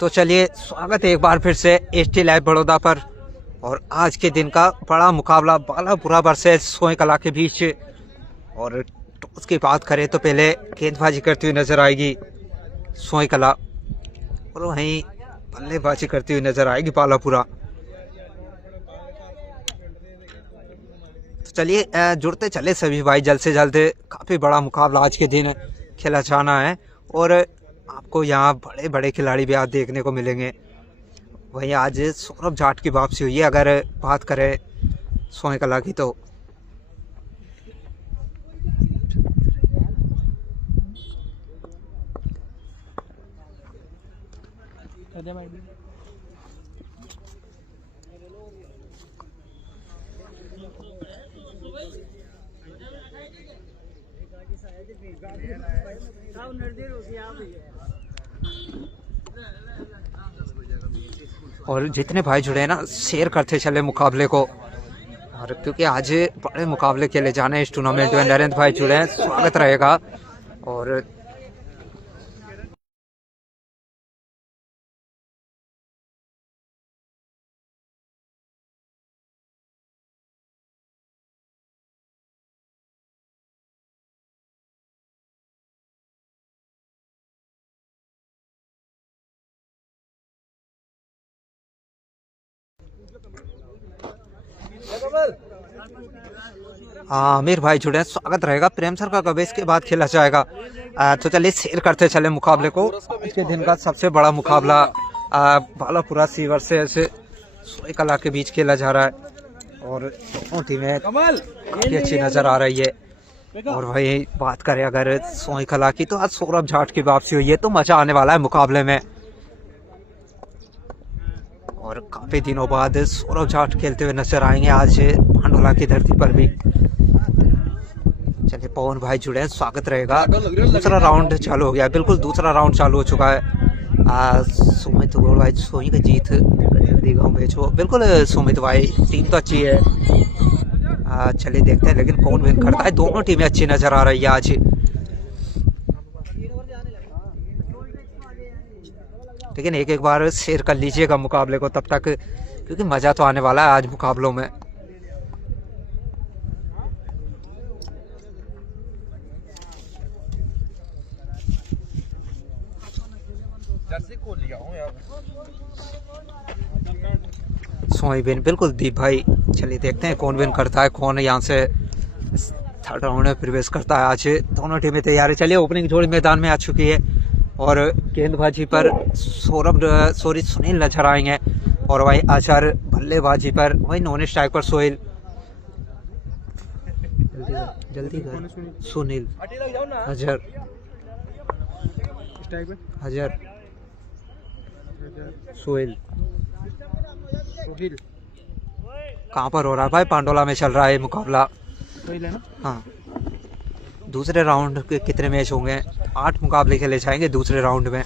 तो चलिए स्वागत है एक बार फिर से एसटी लाइव बड़ौदा पर। और आज के दिन का बड़ा मुकाबला बालापुरा वर्सेस सोई कला के बीच। और टॉस की बात करें तो पहले गेंदबाजी करती हुई नजर आएगी सोई कला और वहीं बल्लेबाजी करती हुई नजर आएगी बालापुरा। तो चलिए जुड़ते चले सभी भाई जल्द से जल्द। काफ़ी बड़ा मुकाबला आज के दिन खेला जाना है और आपको यहाँ बड़े बड़े खिलाड़ी भी आज देखने को मिलेंगे। वहीं आज सौरभ जाट की वापसी हुई है अगर बात करें सोई कला की तो। और जितने भाई जुड़े हैं ना शेयर करते चले मुकाबले को। और क्योंकि आज बड़े मुकाबले खेले जाने हैं इस टूर्नामेंट में। नरेंद्र भाई जुड़े हैं, स्वागत रहेगा। और आमिर भाई जुड़े हैं, स्वागत रहेगा। प्रेम सर का कब इसके बाद खेला जाएगा। तो चलिए शेयर करते चले मुकाबले को। आज के दिन का सबसे बड़ा मुकाबला बालापुरा सी वर्सेस सोई कला के बीच खेला जा रहा है और दोनों टीमें काफी अच्छी नजर आ रही है। और वही बात करें अगर सोई कला की तो आज सौरभ जाट की वापसी हुई है तो मजा आने वाला है मुकाबले में। और काफी दिनों बाद सौरभ जाट खेलते हुए नजर आएंगे आज पांडुला की धरती पर भी। चलिए पवन भाई जुड़े हैं, स्वागत रहेगा। दूसरा राउंड चालू हो गया, बिल्कुल दूसरा राउंड चालू हो चुका है। सुमित भाई सोई का जीत जल्दी गाँव भेजो। बिल्कुल सुमित भाई टीम तो अच्छी है। चलिए देखते हैं लेकिन कौन विन करता है। दोनों टीमें अच्छी नजर आ रही है आज। लेकिन एक एक बार शेयर कर लीजिएगा मुकाबले को तब तक, क्योंकि मजा तो आने वाला है आज मुकाबलों में। सोई विन बिल्कुल दीप भाई। चलिए देखते हैं कौन विन करता है, कौन यहाँ से थर्ड राउंड में प्रवेश करता है। आज दोनों टीमें तैयार है। चलिए ओपनिंग जोड़ी मैदान में आ चुकी है और गेंदबाजी पर सुनील नजर आएंगे और वही आचार बल्लेबाजी पर, वही नॉन स्ट्राइक पर सोहेल। जल्दी कर सुनील हजर हजर सोहेल। कहाँ पर हो रहा है भाई? पांडोला में चल रहा है मुकाबला। हाँ, दूसरे राउंड के कितने मैच होंगे? 8 मुकाबले खेले जाएंगे दूसरे राउंड में।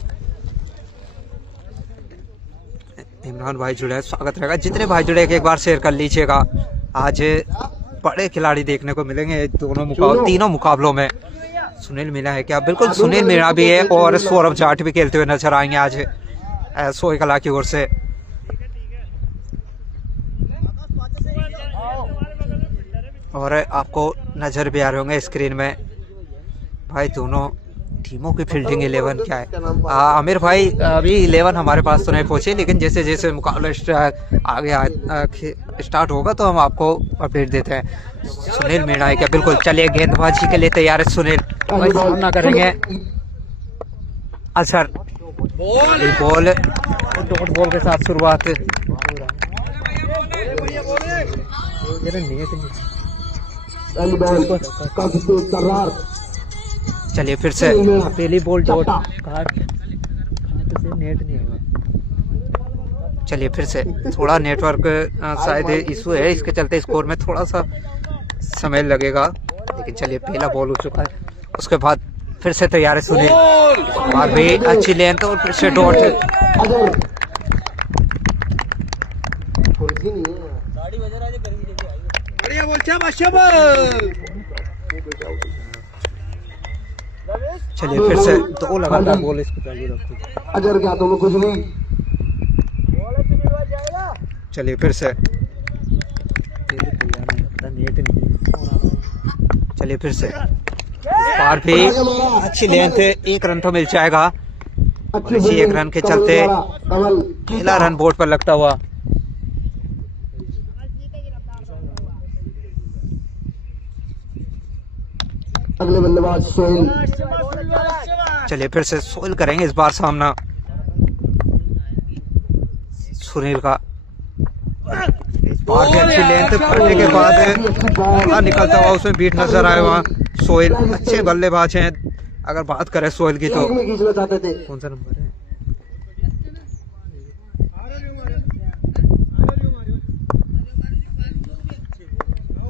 इमरान भाई जुड़े हैं, स्वागत रहेगा। जितने भाई जुड़े एक बार शेयर कर लीजिएगा। आज बड़े खिलाड़ी देखने को मिलेंगे तीनों मुकाबलों में। सुनील मीणा है क्या? बिल्कुल सुनील मीणा भी है और सौरभ जाट भी खेलते हुए नजर आएंगे आज सोई कला की ओर से। और आपको नजर भी आ रहे होंगे स्क्रीन में भाई दोनों टीमों की फील्डिंग 11 क्या है। आमिर भाई अभी 11 हमारे पास तो नहीं पहुंचे, लेकिन जैसे जैसे मुकाबला आगे स्टार्ट होगा तो हम आपको अपडेट देते हैं। सुनील मीणा है क्या? बिल्कुल। चलिए गेंदबाजी के लिए तैयार है सुनील, भाई सामना करेंगे असर। बॉल डॉट बॉल के साथ शुरुआत। चलिए फिर से पहली बॉल डॉट नेट नहीं है। चलिए फिर से थोड़ा नेटवर्क शायद इशू है, इसके चलते स्कोर में थोड़ा सा समय लगेगा। लेकिन चलिए पहला बॉल हो चुका है। उसके बाद फिर से तैयार है सुनील, और भी अच्छी लेन तो फिर से डॉट। चलिए फिर से 2 लगातार बॉल इसको चालू रखते। अगर क्या तुम कुछ नहीं चलिए फिर से, चलिए फिर से, और भी अच्छी लेंथ, 1 रन तो मिल जाएगा। और इसी 1 रन के चलते पहला रन बोर्ड पर लगता हुआ। अगले बल्लेबाज सोहेल। चलिए फिर से सोहेल करेंगे इस बार सामना सुनील का। और भी अच्छी लेंथ पड़ने के बाद निकलता हुआ उसमें बीट नजर आए। वहाँ सोहेल अच्छे बल्लेबाज हैं। अगर बात करें सोहेल की तो कौन सा नंबर है?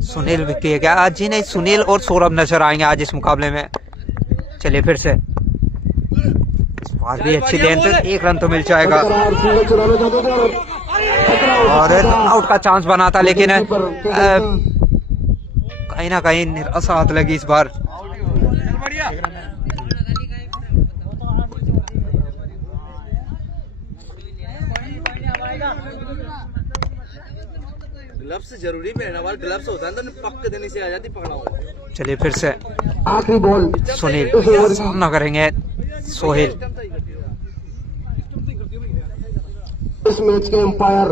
सुनील भी किए गया आज जी, नहीं सुनील और सौरभ नजर आएंगे आज इस मुकाबले में। चलिए फिर से, भी अच्छी लेंथ, 1 रन तो मिल जाएगा। और आउट का चांस बना था, लेकिन कहीं ना कहीं निराशा हाथ लगी इस बार। ग्लव्स जरूरी पहना, ग्लव्स होता है तो पक्के देने से आ जाती पकड़ा हुआ। चलिए फिर से आखिरी बॉल सुनील सामना करेंगे सोहेल। इस मैच के अंपायर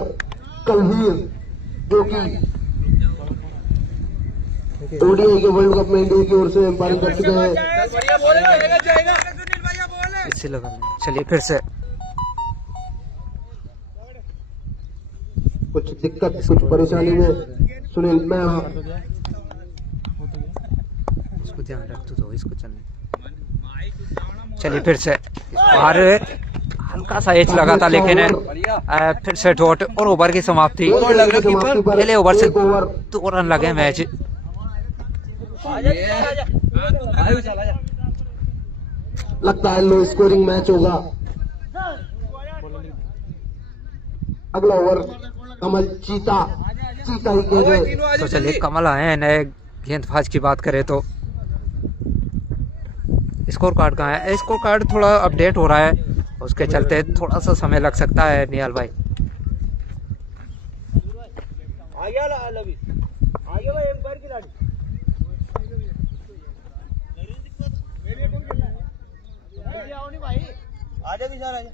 कलवीर, जो कि ओडीआई के वर्ल्ड कप में इंडिया की ओर से अंपायरिंग कर चुके हैं। इसी लगा। चलिए फिर से, कुछ दिक्कत कुछ परेशानी में सुनील, मैं इसको ध्यान रख तो इसको चलने। चलिए फिर से, और हल्का सा एज लगा था, लेकिन फिर से डॉट और ओवर की समाप्ति। पहले ओवर से 2 रन लगे मैच। लगता है लो स्कोरिंग मैच होगा। अगला ओवर कमल चीता ही कह गए। तो चलिए कमल आए हैं नए गेंदबाज की बात करें तो। स्कोर कार्ड कहाँ है? स्कोर कार्ड थोड़ा अपडेट हो रहा है, उसके चलते थोड़ा सा समय लग सकता है निहाल भाई।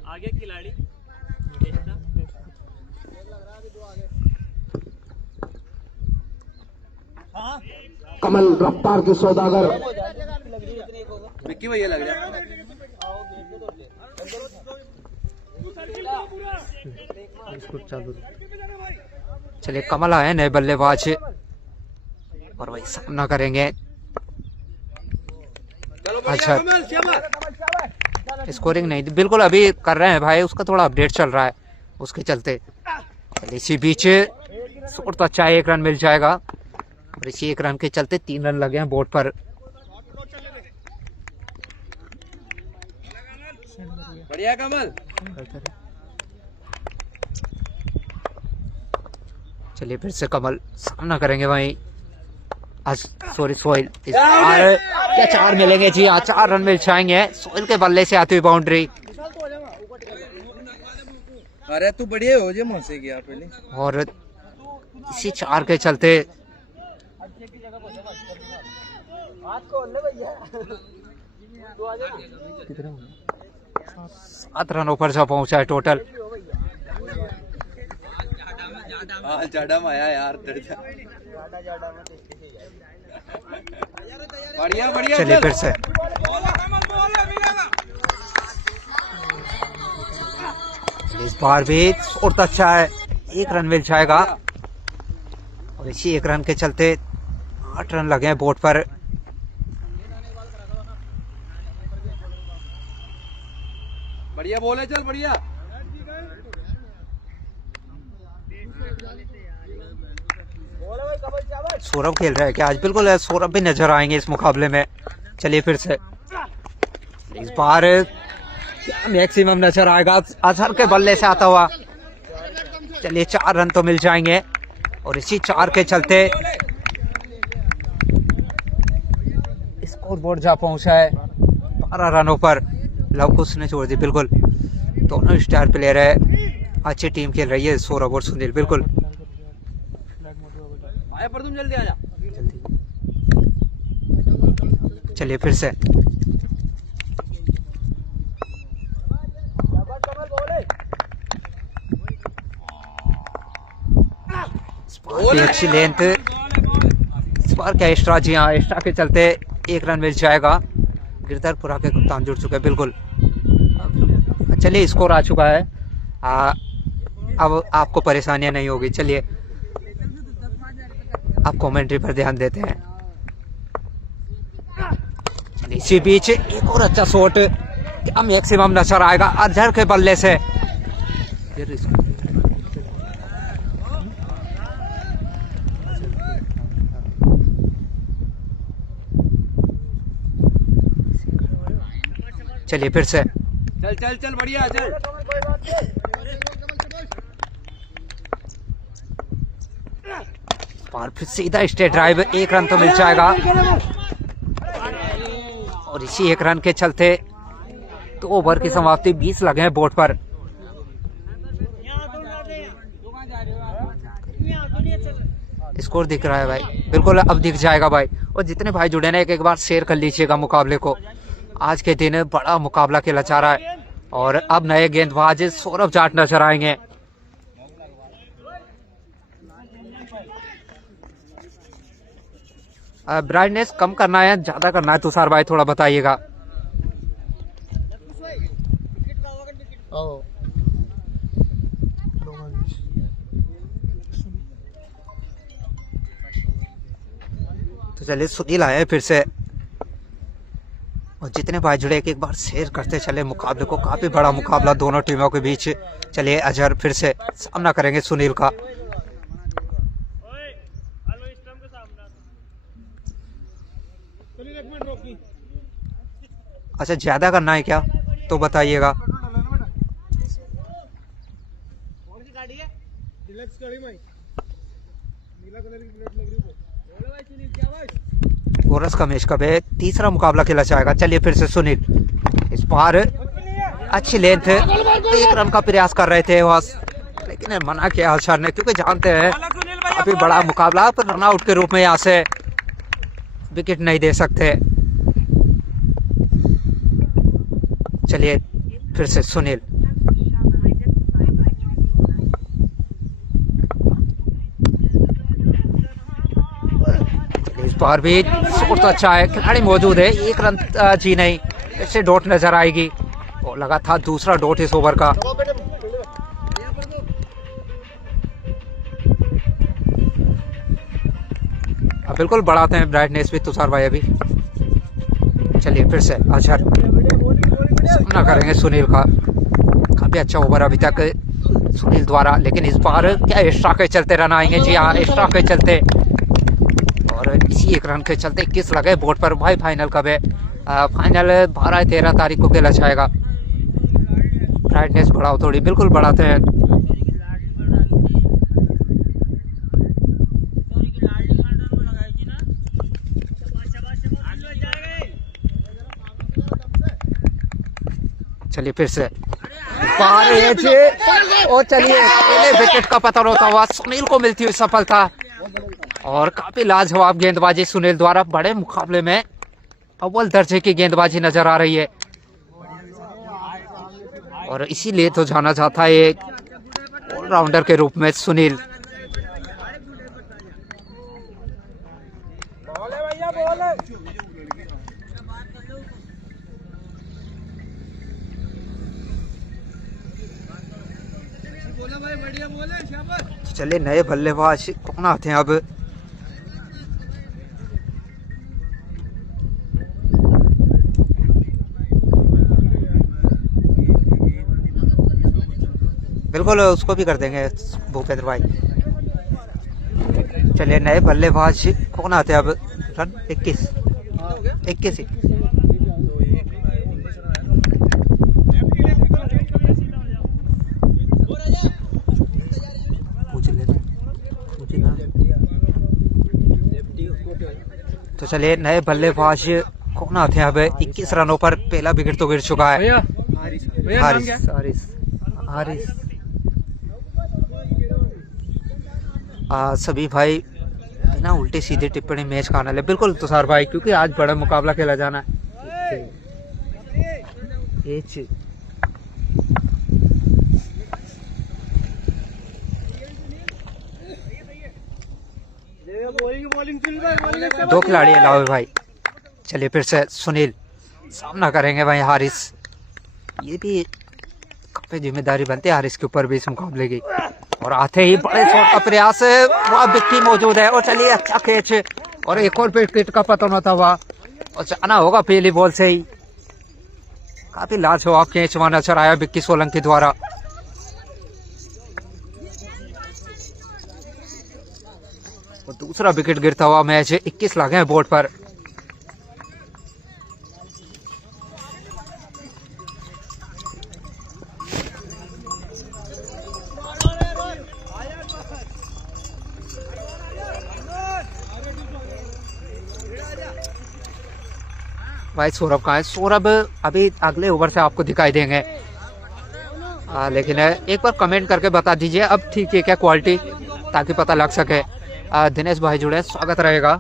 आगे खिलाड़ी कमल रफ्तार के सौदागर। विक्की भैया लग रहा है। चलिए कमल आए नए बल्लेबाज और वही सामना करेंगे। अच्छा, स्कोरिंग नहीं बिल्कुल अभी कर रहे हैं भाई, उसका थोड़ा अपडेट चल रहा है, उसके चलते। इसी बीच शॉट तो अच्छा है, 1 रन मिल जाएगा। और इसी 1 रन के चलते 3 रन लगे हैं बोर्ड पर। बढ़िया कमल। चलिए फिर से कमल सामना करेंगे वहीं आज सॉरी सोहेल। क्या 4 मिलेंगे जी? हाँ 4 रन मिल जाएंगे सोहेल के बल्ले से आती हुई बाउंड्री। अरे तू बढ़िया हो जे मुझसे गया पहले। और इसी 4 के चलते 7 रनों पर जा पहुंचा है टोटल। जाडा माया यार। बढ़िया बढ़िया। चलिए फिर से इस बार भी शॉट अच्छा है, 1 रन मिल जाएगा। और इसी 1 रन के चलते 8 रन लगे हैं बोर्ड पर। बढ़िया बोले, चल बढ़िया। सौरभ खेल रहा है क्या आज? बिल्कुल सौरभ भी नजर आएंगे इस मुकाबले में। चलिए फिर से इस बार क्या मैक्सिमम नजर आएगा अजहर के बल्ले से आता हुआ। चलिए 4 रन तो मिल जाएंगे। और इसी 4 के चलते स्कोर बोर्ड जा पहुंचा है 12 रनों पर। लवकुश ने छोड़ दी। बिल्कुल दोनों स्टार प्लेयर है अच्छी टीम खेल रही है सौरभ और सुनील। बिल्कुल आया पर तुम जल्दी आ जा। चलिए फिर से अच्छी लेंथ इस बार क्या एक्स्ट्रा, जी हाँ एक्स्ट्रा के चलते 1 रन मिल जाएगा। गिरधरपुरा के कप्तान जुड़ चुके हैं। बिल्कुल चलिए स्कोर आ चुका है, अब आपको परेशानियां नहीं होगी। चलिए आप कमेंट्री पर ध्यान देते हैं। इसी बीच एक और अच्छा शॉट, क्या मैक्सिमम नजर आएगा अजहर के बल्ले से। चलिए फिर से चल चल चल बढ़िया चल। और फिर सीधा स्ट्रेट ड्राइव, 1 रन तो मिल जाएगा। और इसी 1 रन के चलते 2 ओवर की समाप्ति, 20 लगे हैं बोर्ड पर। स्कोर दिख रहा है भाई, बिल्कुल अब दिख जाएगा भाई। और जितने भाई जुड़े ना एक बार शेयर कर लीजिएगा मुकाबले को। आज के दिन बड़ा मुकाबला खेला जा रहा है और अब नए गेंदबाज सौरभ जाट नजर आएंगे। ब्राइटनेस कम करना है ज्यादा करना है तुषार भाई, थोड़ा बताइएगा। तो चलिए सुनील आए फिर से, और जितने भाई जुड़े एक बार शेयर करते चले मुकाबले को। काफी बड़ा मुकाबला दोनों टीमों के बीच। चलिए अजहर फिर से सामना करेंगे सुनील का। अच्छा ज्यादा करना है क्या तो बताइएगा। कोरस का मैच कब है, तीसरा मुकाबला खेला जाएगा। चलिए फिर से सुनील, इस बार अच्छी लेंथ, 1 रन का प्रयास कर रहे थे बस, लेकिन मना किया हर्षद ने, क्योंकि जानते हैं काफी बड़ा मुकाबला, पर रनआउट के रूप में यहाँ से विकेट नहीं दे सकते। चलिए फिर से सुनील, इस बार भी स्कोर तो अच्छा है, खिलाड़ी मौजूद है। 1 रन जी नहीं, ऐसे डॉट नजर आएगी। और लगा था दूसरा डॉट इस ओवर का। अब बिल्कुल बढ़ाते हैं ब्राइटनेस भी तुषार भाई अभी। चलिए फिर से अजहर सामना करेंगे सुनील का। काफी अच्छा ओवर अभी तक सुनील द्वारा, लेकिन इस बार क्या एक्स्ट्रा के चलते रन आएंगे। जी हाँ एक्स्ट्रा के चलते, और इसी 1 रन के चलते 21 लगे बोर्ड पर। भाई फाइनल कब है? फाइनल 12-13 तारीख को खेला जाएगा। ब्राइटनेस बढ़ाओ थोड़ी, बिल्कुल बढ़ाते हैं। चलिए फिर से और चलिए पहले विकेट का पतन होता हुआ सुनील को मिलती हुई सफलता। और काफी लाजवाब गेंदबाजी सुनील द्वारा। बड़े मुकाबले में अव्वल दर्जे की गेंदबाजी नजर आ रही है, और इसीलिए तो जाना जाता है एक ऑलराउंडर के रूप में सुनील। चलिए नए बल्लेबाज कौन आते हैं अब? बिल्कुल उसको भी कर देंगे भूपेंद्र भाई। चलिए नए बल्लेबाज कौन आते हैं अब? रन 21 ही। तो चलिए नए बल्लेबाज कौन आते हैं अब? 21 रनों पर पहला विकेट तो गिर चुका है। हारिस सभी भाई बिना उल्टी सीधी टिप्पणी मैच का आनंद ले। बिल्कुल तुषार भाई, क्योंकि आज बड़ा मुकाबला खेला जाना है। दो खिलाड़ी अलावा भाई। चलिए फिर से सुनील सामना करेंगे भाई हारिस। ये भी काफी जिम्मेदारी बनती है हारिस के ऊपर भी इस मुकाबले की। और आते ही बड़े शॉट का प्रयास, वह विक्की मौजूद है। और चलिए अच्छा कैच, और एक और विकेट का पतन होता हुआ और जाना होगा पहली बॉल से ही। काफी लाजवाब कैच वहां नजर आया विक्की सोलंकी द्वारा। और दूसरा विकेट गिरता हुआ मैच 21 लगे हैं बोर्ड पर। भाई सौरभ कहाँ है? सौरभ अभी अगले ओवर से आपको दिखाई देंगे। लेकिन एक बार कमेंट करके बता दीजिए अब ठीक है क्या क्वालिटी, ताकि पता लग सके। दिनेश भाई जुड़े, स्वागत रहेगा।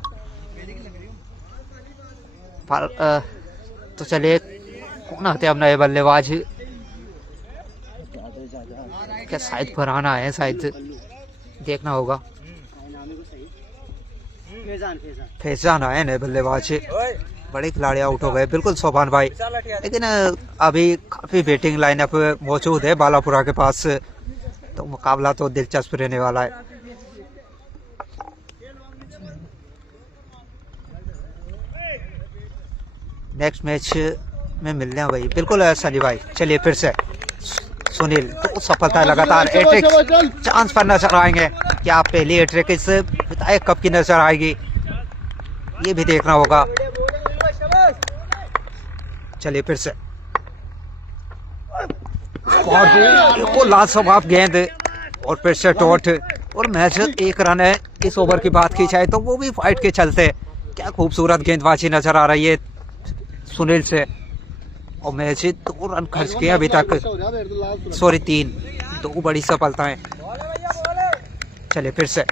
तो चलिए कौन आते हैं अब नए बल्लेबाज? क्या शायद फरहान आए हैं, शायद देखना होगा। फैजान आए नए बल्लेबाज। बड़े खिलाड़ी आउट हो गए, बिल्कुल सोभान भाई। लेकिन अभी काफी बैटिंग लाइनअप मौजूद है बालापुरा के पास, तो मुकाबला तो दिलचस्प रहने वाला है। नेक्स्ट मैच में मिलने हैं भाई। बिल्कुल सनी भाई। चलिए फिर से सुनील, तो सफलता लगातार हैट्रिक चांस पर नजर आएंगे। क्या पहली हैट्रिक इस विधायक कप की नजर आएगी, ये भी देखना होगा। चलिए फिर से लाजवाब गेंद और फिर से डॉट। और मैच एक रन है। इस ओवर की बात की जाए तो वो भी फाइट के चलते। क्या खूबसूरत गेंदबाजी नजर आ रही है सुनील से। और मैच 2 रन खर्च किए अभी तक, सॉरी 3, 2 बड़ी सफलताएं। चलिए फिर से,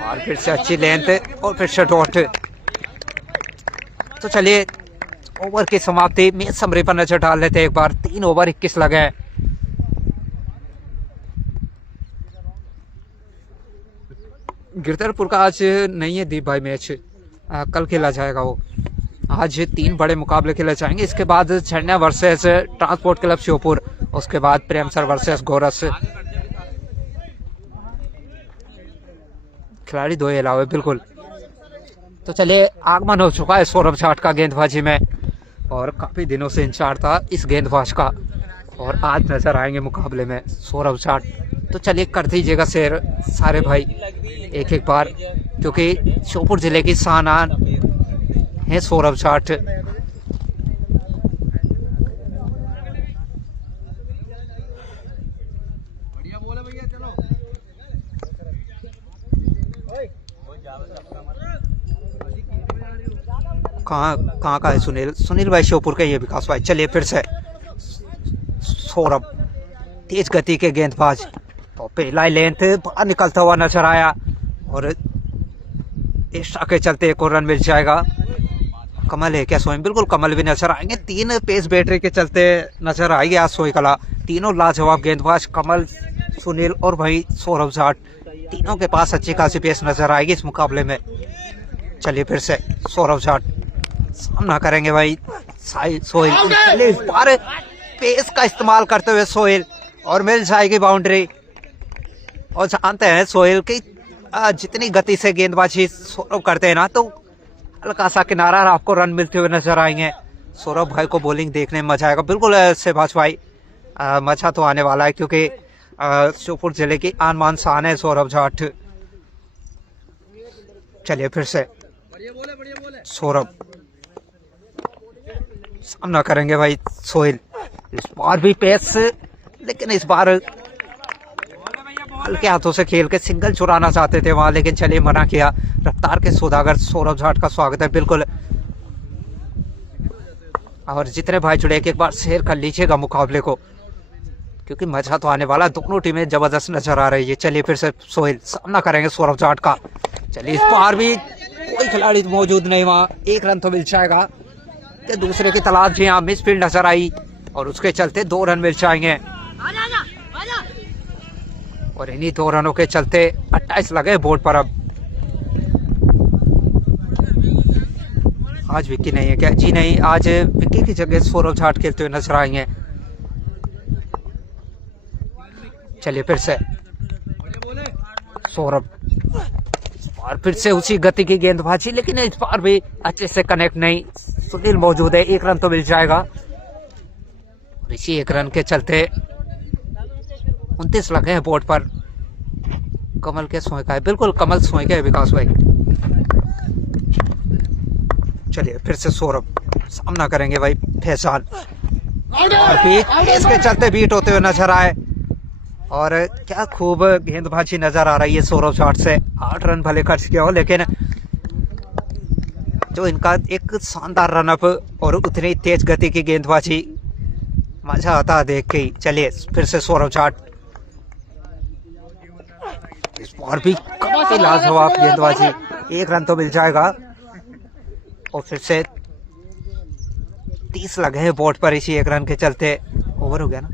और फिर से अच्छी लेंथ और फिर से डॉट। तो चलिए ओवर की समाप्ति मैच समरी पर नजर डाल लेते हैं एक बार। 3 ओवर 21 लगे हैं। गिरधरपुर का आज नहीं है दीप भाई मैच, कल खेला जाएगा वो। आज 3 बड़े मुकाबले खेले जाएंगे। इसके बाद झरना वर्सेस ट्रांसपोर्ट क्लब श्योपुर, उसके बाद प्रेमसर वर्सेस गोरस। खिलाड़ी 2 अलावे बिल्कुल। तो चलिए आगमन हो चुका है सौरभ जाट का गेंदबाजी में, और काफी दिनों से इंतजार था इस गेंदबाज का, और आज नजर आएंगे मुकाबले में सौरभ जाट। तो चलिए कर दीजिएगा शेयर सारे भाई एक एक बार, क्योंकि श्योपुर जिले की शान है सौरभ जाट। कहाँ का है सुनील भाई श्योपुर का, ये विकास भाई। चलिए फिर से सौरभ, तेज गति के गेंदबाज। तो पहला लेंथ बाहर निकलता हुआ नजर आया, और एक्स्ट्रा के चलते 1 और रन मिल जाएगा। कमल है क्या सोई? बिल्कुल कमल भी नजर आएंगे। 3 पेस बैटरी के चलते नजर आएगी आज सोई कला। तीनों लाजवाब गेंदबाज, कमल, सुनील और भाई सौरभ जाट, तीनों के पास अच्छी खासी पेस नजर आएगी इस मुकाबले में। चलिए फिर से सौरभ जाट सामना करेंगे भाई सोहेल। इस बार पेस का इस्तेमाल करते हुए सोहेल, और मिल जाएगी बाउंड्री। और जानते हैं सोहेल की जितनी गति से गेंदबाजी सौरभ करते हैं ना, तो हल्का सा किनारा आपको रन मिलते हुए नजर आएंगे। सौरभ भाई को बॉलिंग देखने में मजा आएगा। बिल्कुल शहबाज भाई, मजा तो आने वाला है, क्योंकि श्योपुर जिले की आन मान शान है सौरभ जाट। चलिए फिर से सौरभ सामना करेंगे भाई सोहेल। इस बार भी पेस, लेकिन इस बार हल्के हाथों से खेल के सिंगल चुराना चाहते थे वहां, लेकिन चलिए मना किया। रफ्तार के सौदागर सौरभ जाट का स्वागत है बिल्कुल। और जितने भाई जुड़े एक बार शेयर कर लीजिएगा मुकाबले को। क्योंकि मजा तो आने वाला। दोनों टीमें जबरदस्त नजर आ रही है। चलिए फिर से सोहेल सामना करेंगे सौरभ जाट का। चलिए इस बार भी कोई खिलाड़ी मौजूद नहीं वहाँ, एक रन तो मिल जाएगा कि दूसरे की तलाश जी। हाँ, मिसफील्ड नजर आई और उसके चलते 2 रन मिल जाएंगे और इन्हीं 2 रनों के चलते 28 लगे बोर्ड पर। अब आज विक्की नहीं है क्या? जी नहीं, आज विक्की की जगह सौरभ जाट खेलते हुए नजर आएंगे। चलिए फिर से सौरभ और फिर से उसी गति की गेंदबाजी, लेकिन इस बार भी अच्छे से कनेक्ट नहीं। सुनील मौजूद है, 1 रन तो मिल जाएगा। इसी 1 रन के चलते 29 लगे हैं बोर्ड पर। कमल के सोए का है, बिल्कुल कमल सोए का है विकास भाई। चलिए फिर से सौरभ सामना करेंगे भाई फैजान और बीट इसके चलते बीट होते हुए नजर आए। और क्या खूब गेंदबाजी नजर आ रही है सौरभ जाट से। 8 रन भले खर्च किया हो, लेकिन जो इनका एक शानदार रनअप और उतनी तेज गति की गेंदबाजी, मजा आता है देख के ही। चलिए फिर से सौरभ जाट, इस बार भी काफी लाजवाब गेंदबाजी, 1 रन तो मिल जाएगा। और फिर से 30 लगे हैं बोर्ड पर इसी 1 रन के चलते। ओवर हो गया ना?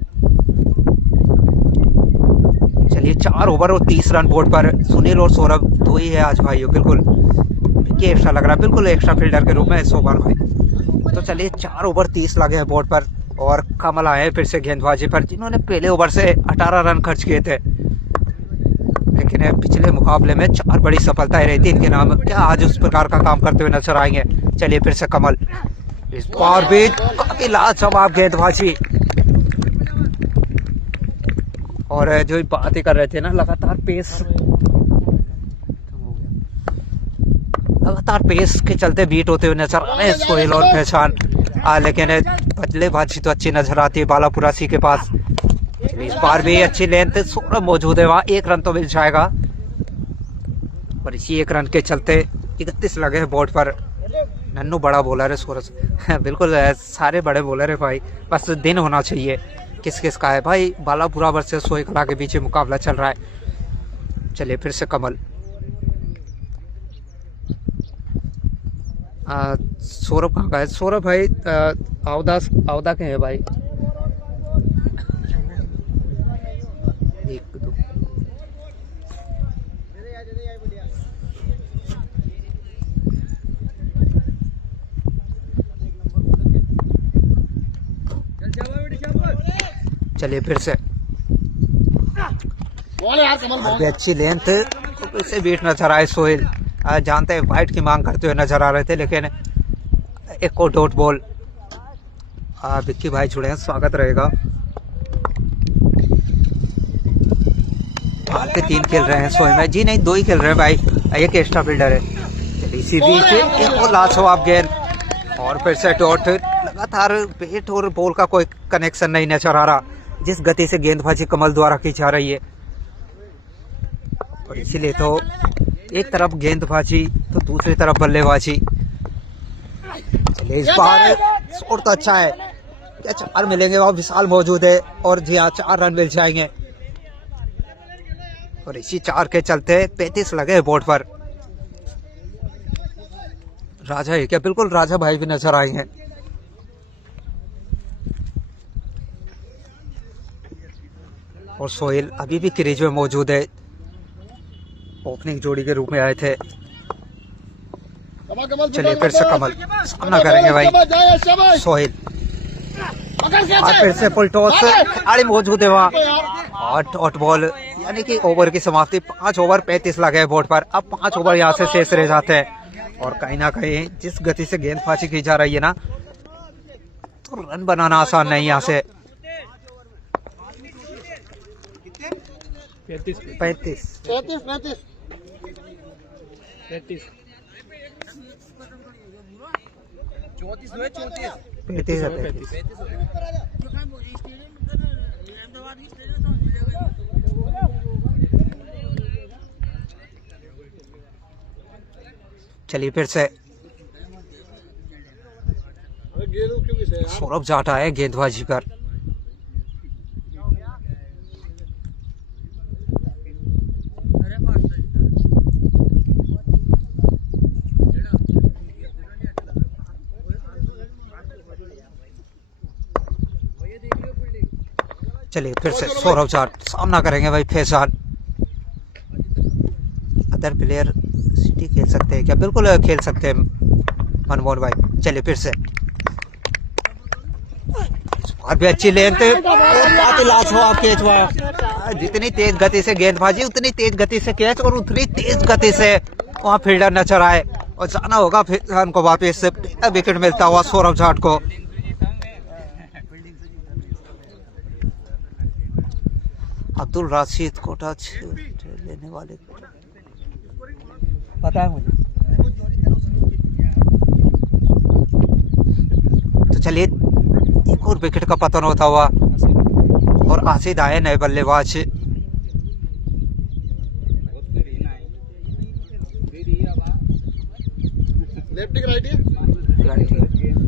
चलिए 4 ओवर और 30 रन बोर्ड पर। सुनील और सौरभ 2 ही है आज भाइयों, बिल्कुल ये एक्स्ट्रा लग रहा है, बिल्कुल एक्स्ट्रा फील्डर के रूप में इस ओवर भाई। तो चलिए 4 ओवर 30 लगे हैं बोर्ड पर और कमल आए हैं फिर से गेंदबाजी पर, जिन्होंने पहले ओवर से 18 रन खर्च किए थे। लेकिन पिछले मुकाबले में 4 बड़ी सफलताएं रही थी इनके नाम। क्या आज उस प्रकार का काम करते हुए नजर आएंगे? चलिए फिर से कमल, इस बार भी काफी लाजवाब गेंदबाजी। और जो बात ही कर रहे थे ना, लगातार पेस के चलते बीट होते हुए नजर आ रहे हैं सोहेल और फैजान। लेकिन बल्लेबाजी तो अच्छी नजर आती है बालापुरासी के पास। इस बार भी अच्छी लेंथ, सौरभ मौजूद है वहां, 1 रन तो मिल जाएगा। और इसी 1 रन के चलते 31 लगे हैं बोर्ड पर। नन्नू बड़ा बॉलर है सौरभ बिल्कुल सारे बड़े बॉलर है भाई, बस दिन होना चाहिए। किस किस का है भाई? बालापुरा वर्सेस सोईकला के बीच मुकाबला चल रहा है। चलिए फिर से कमल, सौरभ कहाँ का है? सौरभ भाई आवदा के हैं भाई। 1 2 चलिए फिर से अभी अच्छी लेंथ, फिर से बीट नजर आए सोहेल। जानते हैं वाइट की मांग करते हुए नजर आ रहे थे, लेकिन एक और डॉट बॉल। विक्की भाई जुड़े हैं, स्वागत रहेगा। भारतीय 3 खेल रहे हैं सोहेल में। जी नहीं, 2 ही खेल रहे हैं भाई, एक एक्स्ट्रा फील्डर है। इसी बीच एक और लाजवाब गेंद और फिर से डॉट। लगातार बैट और बॉल का कोई कनेक्शन नहीं नजर आ रहा, जिस गति से गेंदबाजी कमल द्वारा की जा रही है। और इसीलिए तो एक तरफ गेंदबाजी तो दूसरी तरफ बल्लेबाजी। इस बार स्कोर तो अच्छा है, क्या 4 मिलेंगे? वहां विशाल मौजूद है और जी हाँ 4 रन मिल जाएंगे। और इसी 4 के चलते 35 लगे बोर्ड पर। राजा है क्या? बिल्कुल राजा भाई भी नजर आए हैं। और सोहेल अभी भी क्रीज में मौजूद है, ओपनिंग जोड़ी के रूप में आए थे। चलिए फिर से कमल सामना करेंगे भाई सोहेल। और फिर से फुल टॉस, खिलाड़ी मौजूद है वहाँ और डॉट बॉल, यानी कि ओवर की समाप्ति। 5 ओवर 35 लगे बोर्ड पर। अब 5 ओवर यहाँ से शेष रह जाते हैं और कहीं ना कहीं जिस गति से गेंदबाजी की जा रही है ना, तो रन बनाना आसान नहीं यहाँ से। 35 चलिए फिर से सौरभ जाट आए गेंदबाजी पर। चलिए फिर से सौरभ जाट सामना करेंगे भाई फैजान। अदर प्लेयर सिटी खेल सकते हैं क्या? बिल्कुल खेल सकते हैं मनमोहन भाई। चलिए फिर से और भी अच्छी लेंथ, काफी लाजवाब कैच हुआ। जितनी तेज गति से गेंदबाजी उतनी तेज गति से कैच और उतनी तेज गति से वहाँ फील्डर नजर आए और जाना होगा फैजान को वापस। विकेट मिलता हुआ सौरभ जाट को। अब्दुल राशिद कोटा लेने वाले पता है मुझे। तो चलिए एक और विकेट का पतन होता हुआ और आसिद आए नए बल्लेबाज।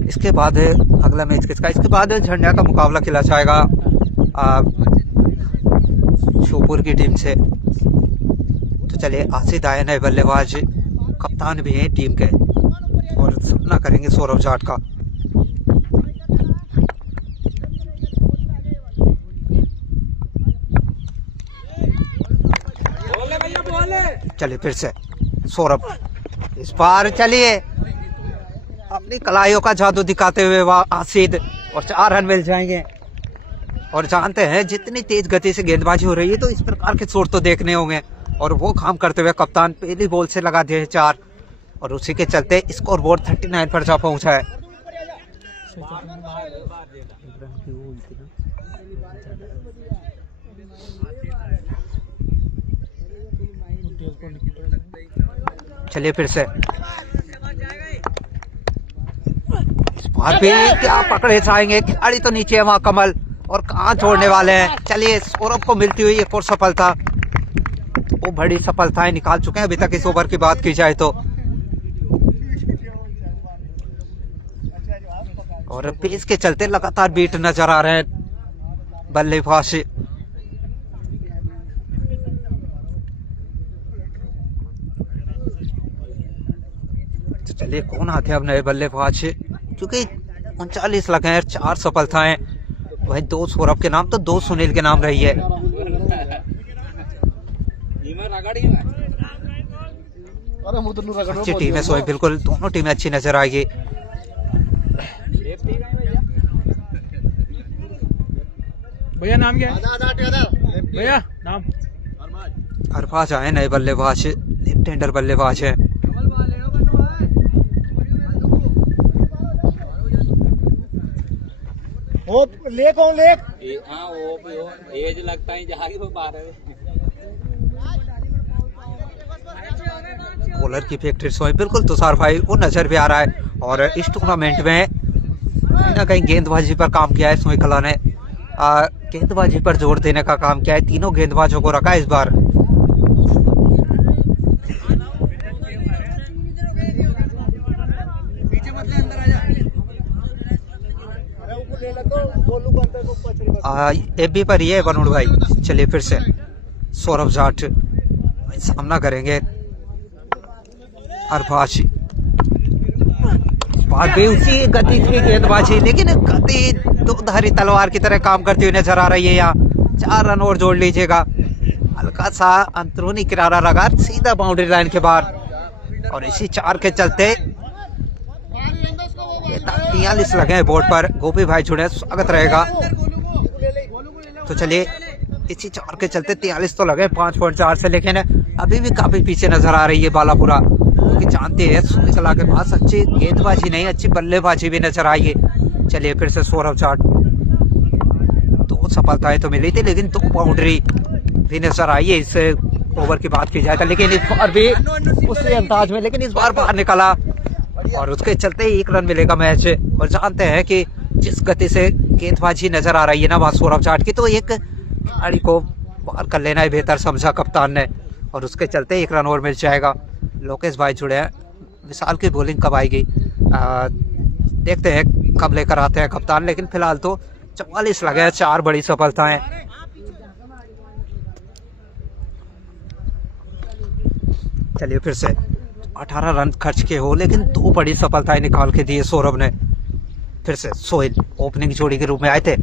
इसके बाद अगला मैच किसका? इसके बाद झंडा का मुकाबला खेला जाएगा श्योपुर की टीम से। तो चलिए आसिद आए नए बल्लेबाज, कप्तान भी हैं टीम के और सामना करेंगे सौरभ जाट का। चलिए फिर से सौरभ इस बार चलिए अपनी कलाइयों का जादू दिखाते हुए वह आसिद और 4 रन मिल जाएंगे। और जानते हैं जितनी तेज गति से गेंदबाजी हो रही है तो इस प्रकार के शॉट तो देखने होंगे और वो काम करते हुए कप्तान पहली बॉल से लगा दिए 4 और उसी के चलते स्कोर बोर्ड 39 पर जा पहुंचा है। चलिए फिर से इस बार भी क्या पकड़े जाएंगे? खिलाड़ी तो नीचे है वहां कमल और कहां छोड़ने वाले हैं। चलिए सौरभ को मिलती हुई एक और सफलता। वो बड़ी सफलताएं निकाल चुके हैं अभी तक इस ओवर की बात की जाए तो। और पेस के चलते लगातार बीट नजर आ रहे हैं बल्लेबाज। तो चलिए कौन आते हैं अब नए बल्लेबाज? क्योंकि 39 लगे हैं, 4 सफलताएं, वही 2 सौरभ के नाम तो 2 सुनील के नाम रही है। अच्छी टीम है सोई, बिल्कुल दोनों टीमें अच्छी नजर आएगी। भैया नाम क्या है? भैया नाम अरफाज आए नए बल्लेबाज, टेंडर बल्लेबाज है। लेक हो लेक एज लगता है जहाँ हो पा रहे। बॉलर की फैक्ट्री सोई, बिल्कुल तुषार भाई वो नजर भी आ रहा है। और इस टूर्नामेंट में कहीं ना कहीं गेंदबाजी पर काम किया है सोई कला ने, गेंदबाजी पर जोर देने का काम किया है। तीनों गेंदबाजों को रखा है इस बार। एबी पर ये वरुण भाई। चलिए फिर से सौरभ जाट सामना करेंगे अरफाज। भी उसी गति की गेंदबाजी, लेकिन गति दोधारी तलवार की तरह काम करती हुई नजर आ रही है। यहाँ 4 रन और जोड़ लीजिएगा। हल्का सा अंदरूनी किनारा लगा सीधा बाउंड्री लाइन के बाहर और इसी 4 के चलते 43 लगे हैं बोर्ड पर। गोपी भाई जुड़े, स्वागत रहेगा। तो चलिए इसी 4 के चलते 43 तो लगे 5.4 से, लेकिन अभी भी काफी पीछे नजर आ रही है बालापुरा, क्योंकि जानते हैं सोई कला के पास अच्छी गेंदबाजी नहीं अच्छी बल्लेबाजी भी नजर आई है। चलिए फिर से सौरभ जाट, 2 सफलताएं तो मिली थी लेकिन 2 बाउंड्री भी नजर आई है इस ओवर की बात की जाए तो। लेकिन इस बार भी उसी अंदाज में, लेकिन इस बार बाहर निकला और उसके चलते 1 रन मिलेगा मैच। और जानते हैं कि जिस गति से गेंदबाजी नजर आ रही है ना वहाँ सौरभ जाट की, तो एक खिलाड़ी को बाहर कर लेना ही बेहतर समझा कप्तान ने और उसके चलते 1 रन और मिल जाएगा। लोकेश भाई जुड़े हैं, विशाल की बॉलिंग कब आएगी देखते हैं कब लेकर आते हैं कप्तान। लेकिन फिलहाल तो 44 लगे हैं, 4 बड़ी सफलताएं। चलिए फिर से 18 रन खर्च के हो लेकिन 2 बड़ी सफलताएं निकाल के दी सौरभ ने। फिर से सोहेल ओपनिंग जोड़ी के रूप में आए थे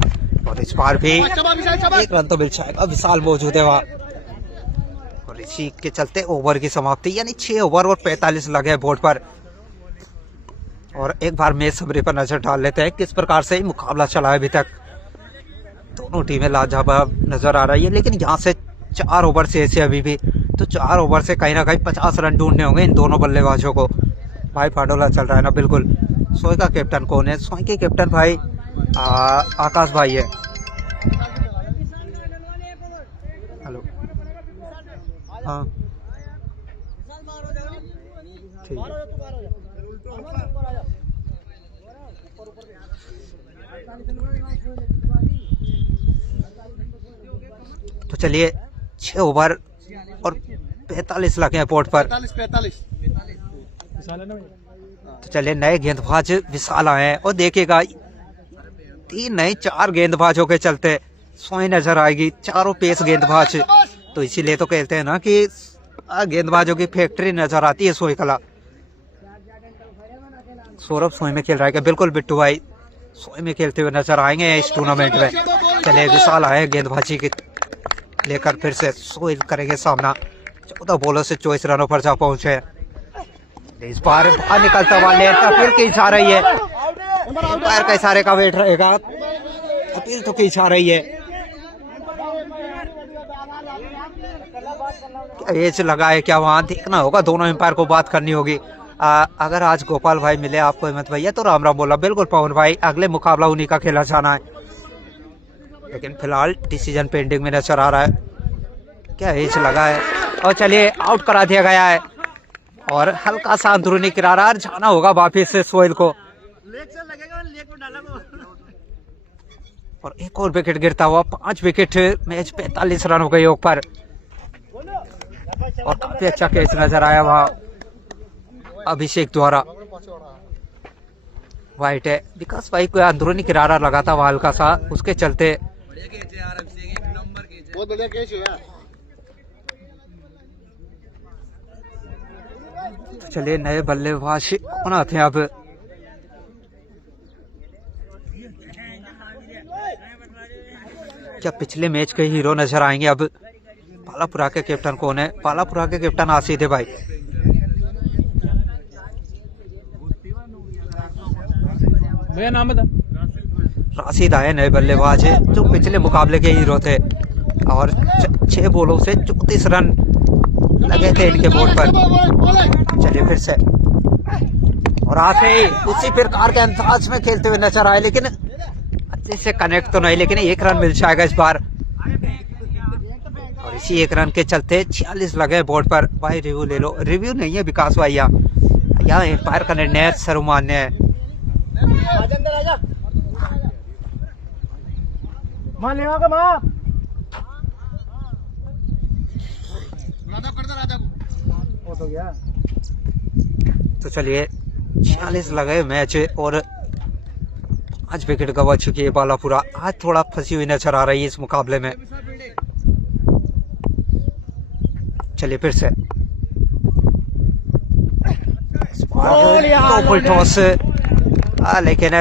और इस बार भी एक रन तो मिल जाएगा, विशाल मौजूद है वहाँ। और इसी के चलते ओवर की समाप्ति, यानी 6 ओवर और 45 लगे बोर्ड पर। और एक बार मैच समरी पर नजर डाल लेते हैं किस प्रकार से मुकाबला चला है अभी तक। दोनों टीमें लाजवाब नजर आ रही है, लेकिन यहाँ से 4 ओवर से ऐसे अभी भी, तो 4 ओवर से कहीं ना कहीं 50 रन ढूंढने होंगे इन दोनों बल्लेबाजों को। भाई पाडोला चल रहा है ना, बिल्कुल। सोई का कैप्टन कौन है? सोई के कैप्टन भाई आकाश भाई है। हेलो, हाँ ठीक है। तो चलिए 6 ओवर और 45 लगे हैं बोर्ड पर। 45 तो चलिए नए गेंदबाज विशाल आए हैं और देखिएगा 3 नहीं 4 गेंदबाजों के चलते सोई नजर आएगी, चारों पेस गेंदबाज। तो इसीलिए तो कहते हैं ना कि गेंदबाजों की फैक्ट्री नजर आती है सोई कला। सौरभ सोई में खेल रहा है, बिल्कुल बिट्टू भाई सोई में खेलते हुए नजर आएंगे इस टूर्नामेंट में। चलिए विशाल आए गेंदबाजी की लेकर, फिर से सोई करेंगे सामना। 14 बॉलों से 24 रनों पर जा पहुंचे। इस बार बाहर निकलता हुआ लेट अपील की जा रही है, पैर का इशारे का वेट रहेगा, अपील तो की जा रही है। एज लगा है क्या वहाँ, देखना होगा, दोनों एम्पायर को बात करनी होगी। अगर आज गोपाल भाई मिले आपको हिम्मत भैया तो राम राम बोला। बिल्कुल पवन भाई, अगले मुकाबला उन्हीं का खेला जाना है, लेकिन फिलहाल डिसीजन पेंडिंग में नजर आ रहा है। क्या एज लगा है, और चलिए आउट करा दिया गया है। और हल्का सा अंदरूनी किनारा, जाना होगा वापिस से सोहेल को। और एक और विकेट गिरता हुआ, 5 विकेट, मैच 45 रन हो गए ऊपर। और काफी अच्छा कैच नजर आया वहाँ अभिषेक द्वारा। वाइट है, विकास भाई को अंदरूनी किनारा लगा था वहाँ हल्का सा, उसके चलते। बहुत बढ़िया कैच है यार। चलिए नए बल्लेबाज कौन आते हैं अब? क्या पिछले मैच के हीरो नजर आएंगे अब? पालापुरा के कैप्टन कौन है? पालापुरा के कैप्टन आसिद है भाई। भैया नाम बता। राशिद आए नए बल्लेबाज है, जो पिछले मुकाबले के हीरो थे। और 6 बॉलों से 34 रन लगे थे इनके बोर्ड पर। चलिए फिर से, और आते ही उसी प्रकार के अंदाज में खेलते हुए नजर आए, लेकिन अच्छे से कनेक्ट तो नहीं, लेकिन 1 रन मिल जाएगा इस बार। और इसी 1 रन के चलते 46 लगे बोर्ड पर। भाई रिव्यू ले लो। रिव्यू नहीं है विकास भाई, यहाँ एम्पायर का निर्णय सर्वमान्य है। तो चलिए 46 लगे मैच और 5 विकेट गवा चुकी है बालापुरा। आज थोड़ा फंसी हुई नजर आ रही है इस मुकाबले में। चलिए फिर से फुल टॉस, लेकिन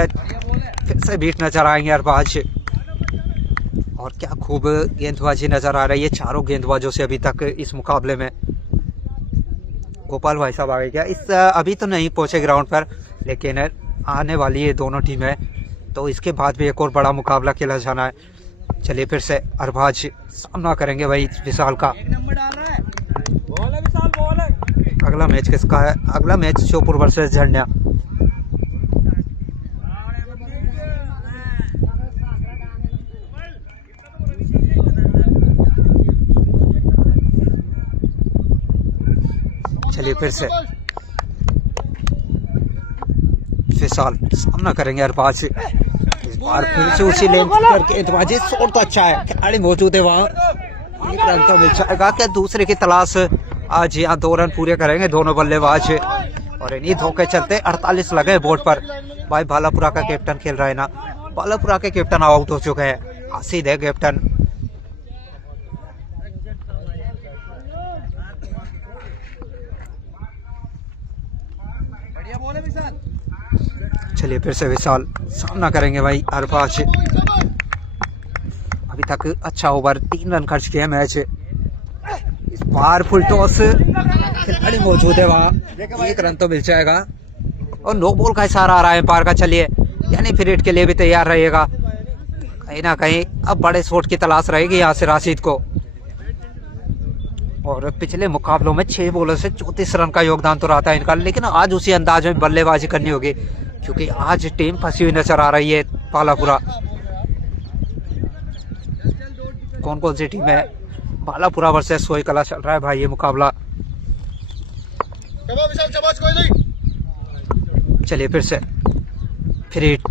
फिर से बीट नजर आएंगे अरबाज। और क्या खूब गेंदबाजी नजर आ रही है चारों गेंदबाजों से अभी तक इस मुकाबले में। गोपाल भाई साहब आ गए क्या? इस अभी तो नहीं पहुंचे ग्राउंड पर, लेकिन आने वाली है दोनों टीमें, तो इसके बाद भी एक और बड़ा मुकाबला खेला जाना है। चलिए फिर से अरबाज सामना करेंगे भाई विशाल का। अगला मैच किसका है? अगला मैच श्योपुर वर्सेस झंडिया। चलिए फिर से विशाल सामना करेंगे अरबाज। इस बार फिर से उसी लेंथ पर गेंदबाजी, शॉट तो अच्छा है, खिलाड़ी मौजूद है वहाँ। 1 रन तो मिल जाएगा, क्या दूसरे की तलाश। आज यहाँ 2 रन पूरे करेंगे दोनों बल्लेबाज। और इन्हीं धोखे चलते 48 लगे बोर्ड पर। भाई बालापुरा का कैप्टन खेल रहा है ना, बालापुरा के कैप्टन आउट हो चुके हैं, आसिद है कैप्टन। चलिए फिर से विशाल सामना करेंगे भाई अरबाज। अभी तक अच्छा ओवर 3 रन खर्च किए मैच। इस बार फुल टॉस खिलाड़ी मौजूद है वहाँ, 1 रन तो मिल जाएगा। और नो बॉल का इशारा आ रहा है एम्पायर का। चलिए यानी फिर हिट के लिए भी तैयार रहेगा। कहीं ना कहीं अब बड़े शॉट की तलाश रहेगी यहाँ से राशिद को। और पिछले मुकाबलों में 6 बॉलों से 34 रन का योगदान तो रहा था इनका, लेकिन आज उसी अंदाज में बल्लेबाजी करनी होगी क्योंकि आज टीम फंसी हुई नजर आ रही है बालापुरा। कौन कौन सी टीम है? बालापुरा वर्सेस सोईकला चल रहा है भाई ये मुकाबला। चलिए फिर से फिर हिट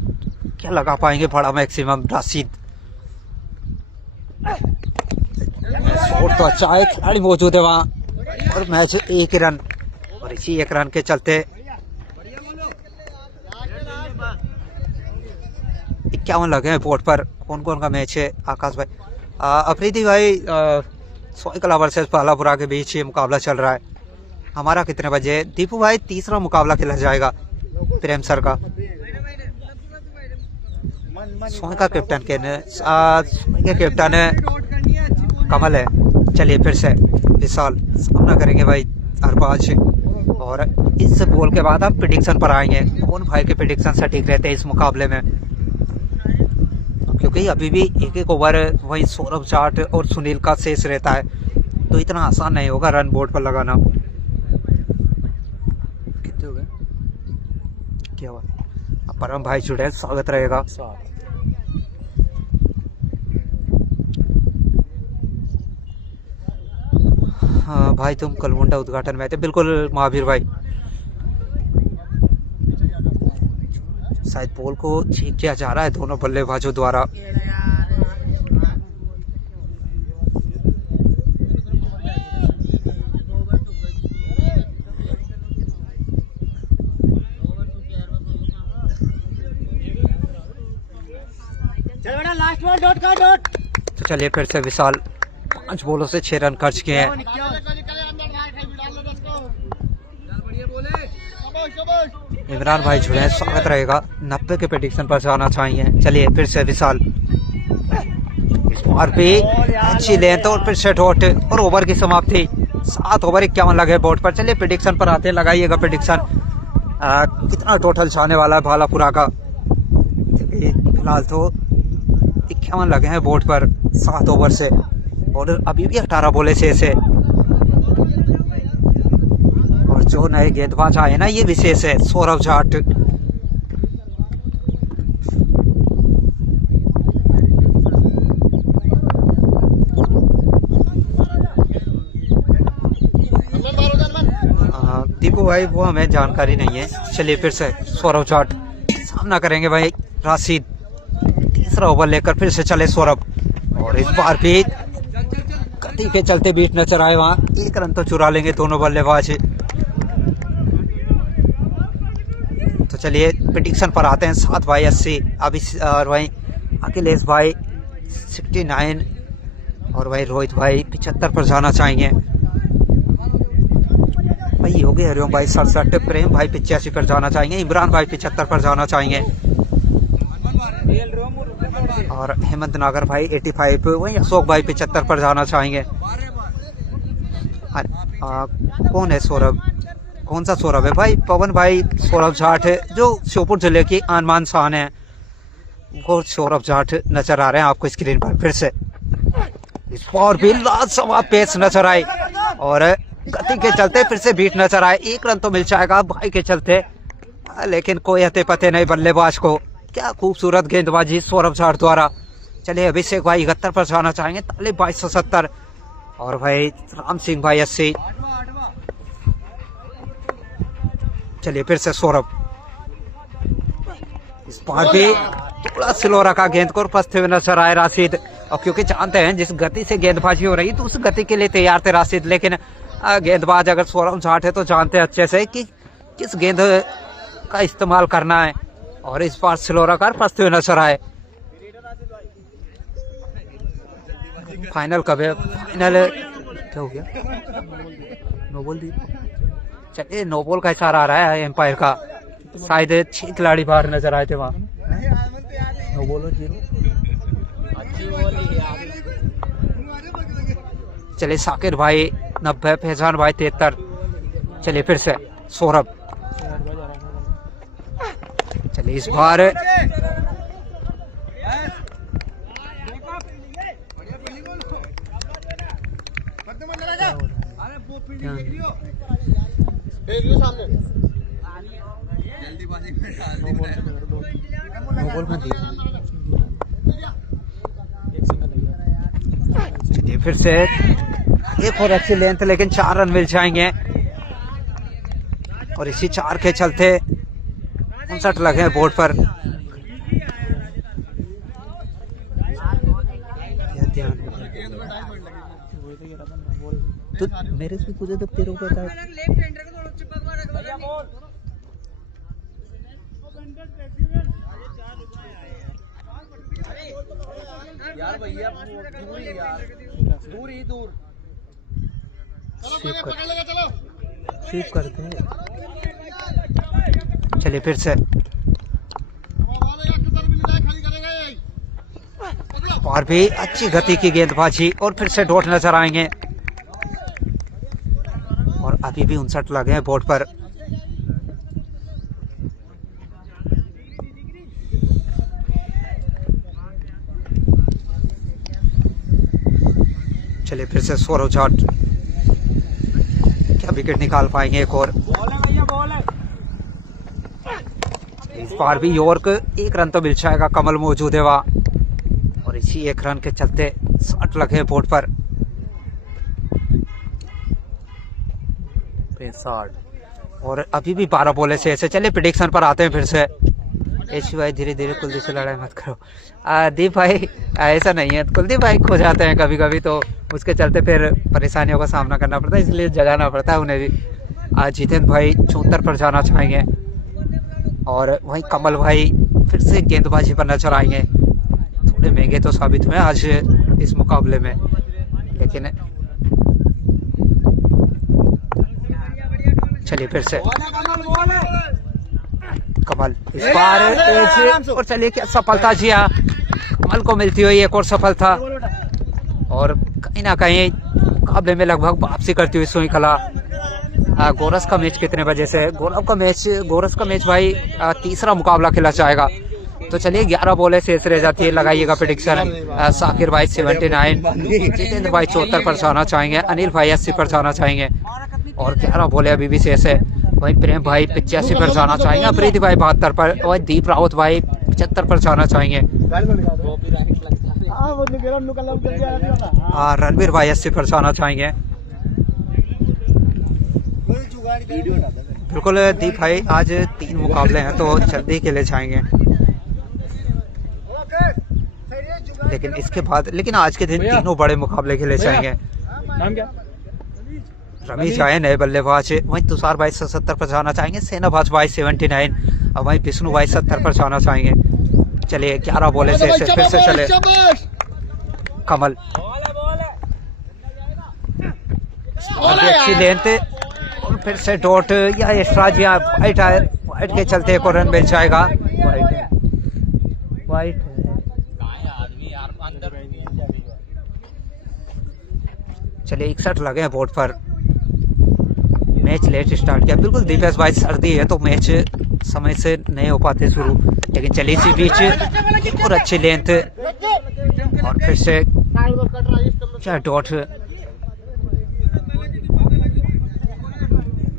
क्या लगा पाएंगे बड़ा मैक्सिमम राशिद। शॉट तो अच्छा है, खिलाड़ी मौजूद है वहाँ और मैच 1 रन। और इसी 1 रन के चलते 51 लगे हैं बोर्ड पर। कौन कौन का मैच है आकाश भाई? अफरीदी भाई, सोईकला वर्सेस बालापुरा के बीच ये मुकाबला चल रहा है। हमारा कितने बजे? दीपू भाई तीसरा मुकाबला खेला जाएगा प्रेम सर का। सोई का कैप्टन कैप्टन है कमल है। चलिए फिर से विशाल सामना करेंगे भाई अरबाज। और इस बॉल के बाद आप प्रेडिक्शन पर आएंगे, कौन भाई के प्रेडिक्शन सटीक रहते हैं इस मुकाबले में, क्योंकि अभी भी 1-1 ओवर वही सौरभ जाट और सुनील का शेष रहता है, तो इतना आसान नहीं होगा रन बोर्ड पर लगाना। कितने हो गए? क्या हुआ? परम भाई जुड़े, स्वागत रहेगा। हाँ भाई तुम कलमुंडा उद्घाटन में थे? बिल्कुल महावीर भाई, शायद बॉल को चेक किया जा रहा है दोनों बल्लेबाजों द्वारा। तो चलिए फिर से विशाल 5 बॉलों से 6 रन खर्च किए हैं। इमरान भाई जुड़े हैं, स्वागत रहेगा। 90 के प्रेडिक्शन पर जाना चाहिए। चलिए फिर से विशाल इस बार भी अच्छी लेंथ और फिर से डॉट और ओवर की समाप्ति। 7 ओवर 51 लगे बोर्ड पर। चलिए प्रेडिक्शन पर आते हैं, लगाइएगा प्रेडिक्शन कितना टोटल जाने वाला है बालापुरा का। फिलहाल तो 51 लगे हैं बोर्ड पर 7 ओवर से और अभी भी 18 बॉले शेष है। और जो नए गेंदबाज आए ना ये विशेष है, सौरभ जाट। दीपू भाई वो हमें जानकारी नहीं है। चलिए फिर से सौरभ जाट सामना करेंगे भाई राशिद। तीसरा ओवर लेकर फिर से चले सौरभ और इस बार भी गति के चलते बीट नजर आए वहाँ। 1 रन तो चुरा लेंगे दोनों बल्लेबाज। तो चलिए प्रेडिक्शन पर आते हैं। 7 भाई 80 अभी और भाई अखिलेश भाई 69 और भाई रोहित भाई 75 पर जाना चाहेंगे। भाई योगी हरिओम भाई 67, प्रेम भाई 85 पर जाना चाहेंगे, इमरान भाई 75 पर जाना चाहेंगे और हेमंत नागर भाई 85, वही अशोक भाई 75 पर जाना चाहेंगे। कौन है सौरभ? कौन सा सौरभ है भाई? पवन भाई सौरभ जाट है जो श्योपुर जिले की आनमान शान है, वो सौरभ जाट नजर आ रहे हैं आपको स्क्रीन पर। फिर से इस बार भी लाजवाब पेस नजर आए और गति के चलते फिर से बीट नजर आए। 1 रन तो मिल जाएगा भाई के चलते, लेकिन कोई हते पते नहीं बल्लेबाज को। क्या खूबसूरत गेंदबाजी सौरभ जाट द्वारा। चलिए अभिषेक भाई 71 पर जाना चाहेंगे, तालिब भाई 170 और भाई राम सिंह भाई 80। चलिए फिर से सौरभ इस बार भी थोड़ा स्लो रखा गेंद को, फंसते हुए नजर आए राशिद। और क्योंकि जानते हैं जिस गति से गेंदबाजी हो रही है तो उस गति के लिए तैयार थे राशिद, लेकिन गेंदबाज अगर सौरभ जाट है तो जानते हैं अच्छे से कि किस गेंद का इस्तेमाल करना है। और इस बार स्लो रखा फंसते हुए नजर आए। फाइनल कब है? फाइनल क्या हो गया? नो बॉल दी। चलिए नो बॉल का इशारा आ रहा है एम्पायर का, शायद 6 खिलाड़ी बाहर नजर आए थे वहाँ। नो बॉल 0 चलिए साकिर भाई 90, फैजान भाई 73। चलिए फिर से सौरभ। चलिए इस बार चलिए फिर से एक और अच्छी लेंथ, लेकिन 4 रन मिल जाएंगे और इसी 4 के चलते 59 लगे हैं बोर्ड पर। तो मेरे से तुझे तो तेरे को पता है। यार भैया दूर ही दूर स्वीप करते हैं। चलिए फिर से और भी अच्छी गति की गेंदबाजी और फिर से डॉट नजर आएंगे और अभी भी 59 लगे हैं बोर्ड पर। चलिए फिर से सौरभ जाट, क्या विकेट निकाल पाएंगे एक और। इस बार भी यॉर्क 1 रन तो मिल जाएगा, कमल मौजूद है वहां और इसी 1 रन के चलते 60 लगे बोर्ड पर। 60 और अभी भी 12 बॉले से ऐसे। चलिए प्रेडिक्शन पर आते हैं फिर से। ऐसी भाई धीरे धीरे कुलदीप से लड़ाई मत करो। दीप भाई ऐसा नहीं है, कुलदीप भाई खो जाते हैं कभी कभी, तो उसके चलते फिर परेशानियों का सामना करना पड़ता है, इसलिए जगाना पड़ता है उन्हें भी। जितेंद्र भाई 74 पर जाना चाहेंगे और वहीं कमल भाई फिर से गेंदबाजी पर नजर आएंगे। थोड़े महंगे तो साबित हुए आज इस मुकाबले में, लेकिन चलिए फिर से कमल इस बार और चलिए क्या सफलता जी, कमल को मिलती हुई एक और सफलता और कहीं ना कहीं मुकाबले में लगभग वापसी करती हुई श्रृंखला। गोरस का मैच कितने बजे से? गोरस का मैच भाई तीसरा मुकाबला खेला जाएगा। तो चलिए 11 बॉलें शेष रह जाती है, लगाइएगा प्रेडिक्शन। साकिर भाई 79, जितेंद्र भाई 74 पर जाना चाहेंगे, अनिल भाई 80 पर जाना चाहेंगे और 11 बॉलें अभी भी शेष है। वहीं प्रेम भाई 85 पर जाना चाहेंगे, प्रीति भाई 72 पर और दीप राउत भाई 75 पर जाना चाहेंगे। रणवीर भाई 80 पर जाना चाहेंगे। बिल्कुल दीप भाई आज 3 मुकाबले हैं तो जल्दी के लिए जाएंगे, लेकिन इसके बाद आज के दिन तीनों बड़े मुकाबले खेले जाएंगे। नाम क्या? रमेश आए नए बल्लेबाज, वहीं तुषार भाई 77 पर जाना चाहेंगे, सेनाबाज भाई 79 और वहीं विष्णु भाई 70 पर जाना चाहेंगे। चलिए 11 बॉले से फिर से चले कमल, अच्छी लेंथ और फिर से डॉट या एक्स्ट्रा जी, वाइट के चलते एक और रन मिल जाएगा। वाइट चलिए 61 लगे हैं बोर्ड पर। मैच लेट स्टार्ट किया, बिल्कुल दीपेश भाई सर्दी है तो मैच समय से नहीं हो पाते शुरू, लेकिन चलिए इसी बीच और अच्छी लेंथ और फिर से क्या डॉट।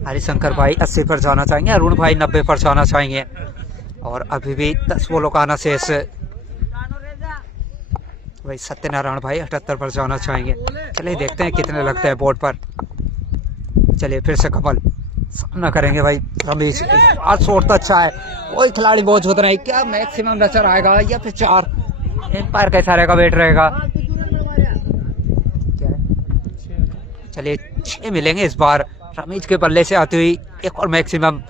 हरिशंकर भाई 80 पर जाना चाहेंगे, अरुण भाई 90 पर जाना चाहेंगे और अभी भी 10 बॉलों का आना शेष। भाई सत्यनारायण भाई 78 पर जाना चाहेंगे। चलिए देखते हैं कितने लगते हैं बोर्ड पर। चलिए फिर से कमल सामना करेंगे भाई रमेश। आज शॉट तो अच्छा है, कोई खिलाड़ी बहुत होता नहीं, क्या मैक्सिमम रचर आएगा या फिर 4? एम्पायर कैसा रहेगा, वेट रहेगा क्या है? चलिए 6 मिलेंगे इस बार रमेश के बल्ले से आती हुई एक और मैक्सिमम।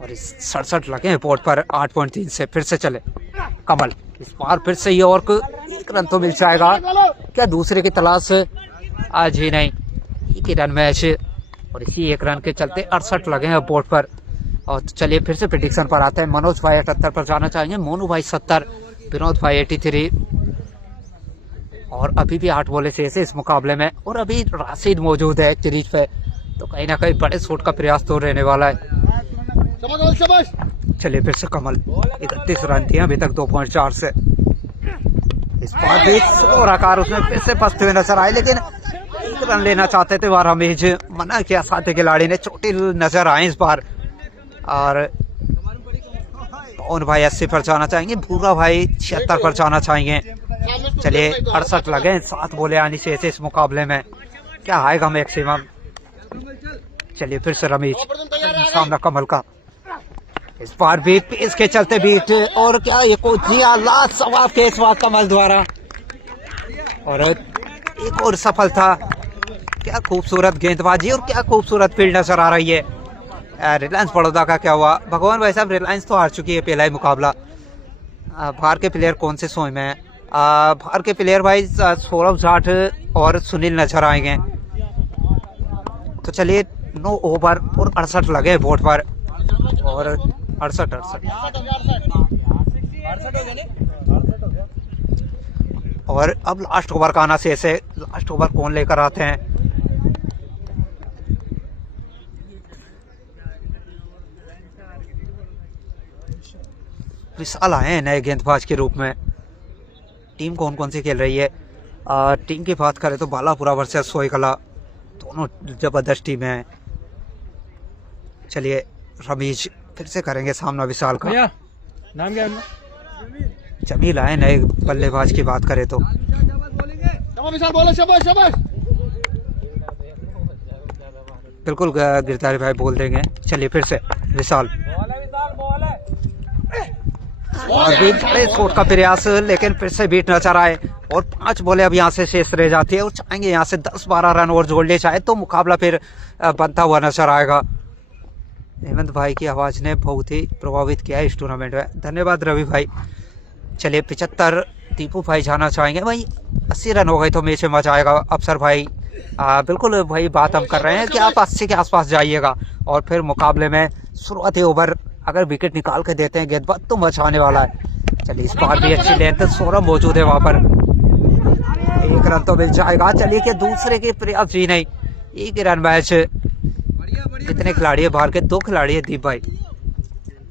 और इस 67 लगे हैं बोर्ड पर 8.3 से। फिर से चले कमल, इस बार फिर से ये और 1 रन तो मिल जाएगा, क्या दूसरे की तलाश आज ही नहीं, 1 ही रन मैच और इसी 1 रन के चलते 68 लगे हैं बोर्ड पर। और चलिए फिर से प्रेडिक्शन पर आते हैं। मनोज भाई 78 पर जाना चाहेंगे, मोनू भाई 70, विनोद भाई 83 और अभी भी 8 बॉले शेष है इस मुकाबले में। और अभी राशिद मौजूद है क्रीज पे, तो कहीं ना कहीं बड़े शॉट का प्रयास तो रहने वाला है। चलिए फिर से कमल 31 रन दिए अभी तक 2.4 से। इस बार भी स्लोर आकार उसमें फिर से फंसते हुए नजर आए, लेकिन 1 रन लेना चाहते थे वहां रमेश, मना किया साथी खिलाड़ी ने, चोटिल नजर आए इस बार। और पवन भाई 80 पर जाना चाहेंगे, भूरा भाई 76 पर जाना चाहेंगे। चलिए 68 लगे, 7 बॉले आनी चाहिए इस मुकाबले में, क्या आएगा मैक्सिमम। चलिए फिर से रमेश सामना कमल का, इस बार भी इसके चलते बीट और क्या ये को जिया लास्ट सवाब के इस बार कमल द्वारा। और एक और सफलता, क्या खूबसूरत गेंदबाजी और क्या खूबसूरत फील्ड नजर आ रही है। रिलायंस बड़ौदा का क्या हुआ भगवान भाई साहब, रिलायंस तो हार चुकी है पहला ही मुकाबला। बाहर के प्लेयर कौन से सोए में है? बाहर के प्लेयर भाई सौरभ जाट और सुनील नजर आएंगे। तो चलिए 9 ओवर और 68 लगे बोर्ड पर, और 68 और अब लास्ट ओवर का आना शेष है। लास्ट ओवर कौन लेकर आते हैं? विशाल आए हैं नए गेंदबाज के रूप में। टीम कौन कौन सी खेल रही है? टीम की बात करें तो बालापुरा वर्सेस सोईकला, दोनों जबरदस्त टीम है। चलिए रमेश फिर से करेंगे सामना विशाल का। भैया नाम क्या है? जमील आए नए बल्लेबाज की बात करें तो। बिल्कुल गिरधारी भाई बोल देंगे। चलिए फिर से विशाल, और भी बड़े शॉट का प्रयास, लेकिन फिर से बीट नजर आए। और 5 बॉले अब यहाँ से शेष रह जाती है, और चाहेंगे यहाँ से 10-12 रन और जोड़ ले चाहे तो मुकाबला फिर बनता हुआ नजर आएगा। हेमंत भाई की आवाज ने बहुत ही प्रभावित किया है इस टूर्नामेंट में, धन्यवाद रवि भाई। चलिए 75 दीपू भाई जाना चाहेंगे। भाई 80 रन हो गए तो मैच में मजा आएगा। अफसर भाई बिल्कुल भाई बात हम कर रहे हैं कि आप 80 के आसपास जाइएगा, और फिर मुकाबले में शुरुआती ओवर अगर विकेट निकाल के देते हैं गेंदबाज तो मजा आने वाला है। चलिए इस बार भी अच्छी लेंथ, सौरभ मौजूद है वहां पर, 1 रन तो मिल जाएगा। चलिए कि दूसरे के प्रयास जी नहीं, 1 रन मैच। कितने खिलाड़ी है बाहर के? 2 खिलाड़ी है, दीप भाई,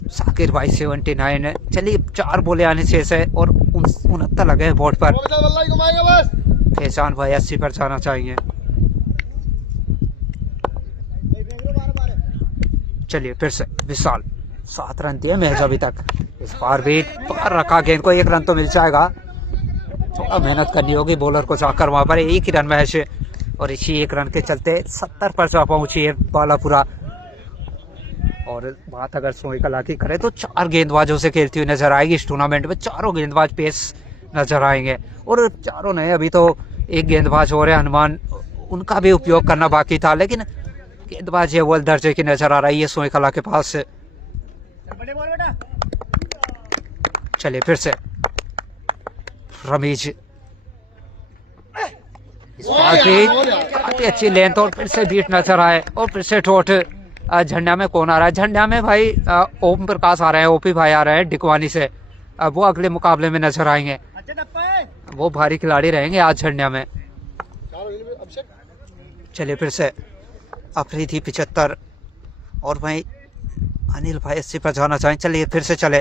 साकिर भाई 79 है। चलिए 4 बॉले आने शेष है और 69 लगे हैं बोर्ड पर। फैजान भाई 80 पर जाना चाहिए। चलिए फिर से विशाल, 7 रन दिए मैच अभी तक। इस बार भी बाहर रखा गेंद को, 1 रन तो मिल जाएगा। थोड़ा मेहनत करनी होगी बॉलर को जाकर वहां पर। 1 ही रन मैच, और इसी 1 रन के चलते 70 पर जा पहुंची है बालापुरा। और बात अगर सोईकला की करें तो 4 गेंदबाजों से खेलती हुई नजर आएगी इस टूर्नामेंट में। 4 गेंदबाज पेस नजर आएंगे, और 4 ने अभी तो 1 गेंदबाज हो रहे हनुमान, उनका भी उपयोग करना बाकी था, लेकिन गेंदबाज अव्वल दर्जे की नजर आ रही है सोईकला के पास। चलिए फिर से रमेश, इस बार भी काफी अच्छी लेंथ और फिर से बीट नजर आए, और फिर से ठोट। झंडा में कौन आ रहा है? झंडा में भाई ओम प्रकाश आ रहे हैं, ओपी भाई आ रहे हैं डिकवानी से। वो अगले मुकाबले में नजर आएंगे, वो भारी खिलाड़ी रहेंगे आज झंडा में। चलिए फिर से अफरीदी 75, और भाई अनिल भाई 80 पर जाना चाहें। चलिए फिर से चले,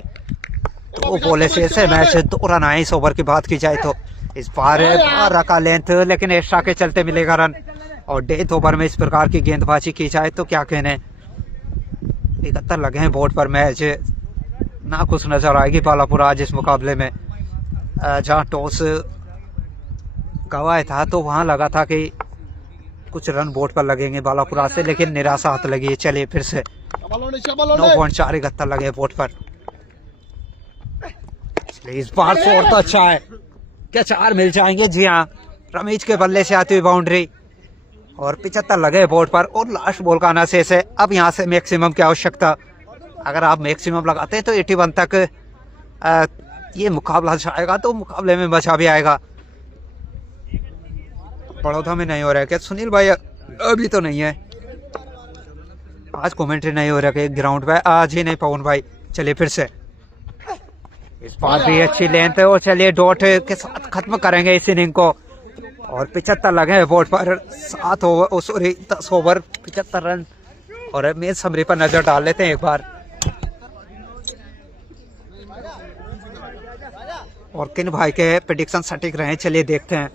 2 बॉले से मैच, 2 रन आए इस ओवर की बात की जाए तो। इस बार बाहर रखा लेंथ, लेकिन एक्स्ट्रा के चलते मिलेगा रन। और डेथ ओवर में इस प्रकार की गेंदबाजी की जाए तो क्या कहने। 71 लगे हैं बोर्ड पर, मैच ना कुछ नजर आएगी बालापुरा आज इस मुकाबले में। जहाँ टॉस गवाया था तो वहां लगा था कि कुछ रन बोर्ड पर लगेंगे बालापुरा से, लेकिन निराशा हाथ लगी है। चलिए फिर से 9.471 लगे बोर्ड पर। इस बार शॉट तो अच्छा है, क्या 4 मिल जाएंगे? जी हाँ, रमेश के बल्ले से आती हुई बाउंड्री, और 75 लगे बोर्ड पर, और लास्ट बॉल का आना शेष है। अब यहाँ से मैक्सिमम की आवश्यकता, अगर आप मैक्सिमम लगाते हैं तो 81 तक ये मुकाबला जाएगा, तो मुकाबले में मजा भी आएगा। बड़ौदा में नहीं हो रहा है क्या? सुनील भाई अभी तो नहीं है, आज कमेंट्री नहीं हो रहा कि ग्राउंड पे आज ही नहीं पवन भाई। चलिए फिर से इस बार भी अच्छी लेंथ है और चलिए डॉट के साथ खत्म करेंगे इस इनिंग को। और 75 लगे हैं बोर्ड पर, 7 ओवर सॉरी 10 ओवर 75 रन। और मेन समरी पर नजर डाल लेते हैं एक बार, और किन भाई के प्रेडिक्शन सटीक रहे चलिए देखते हैं।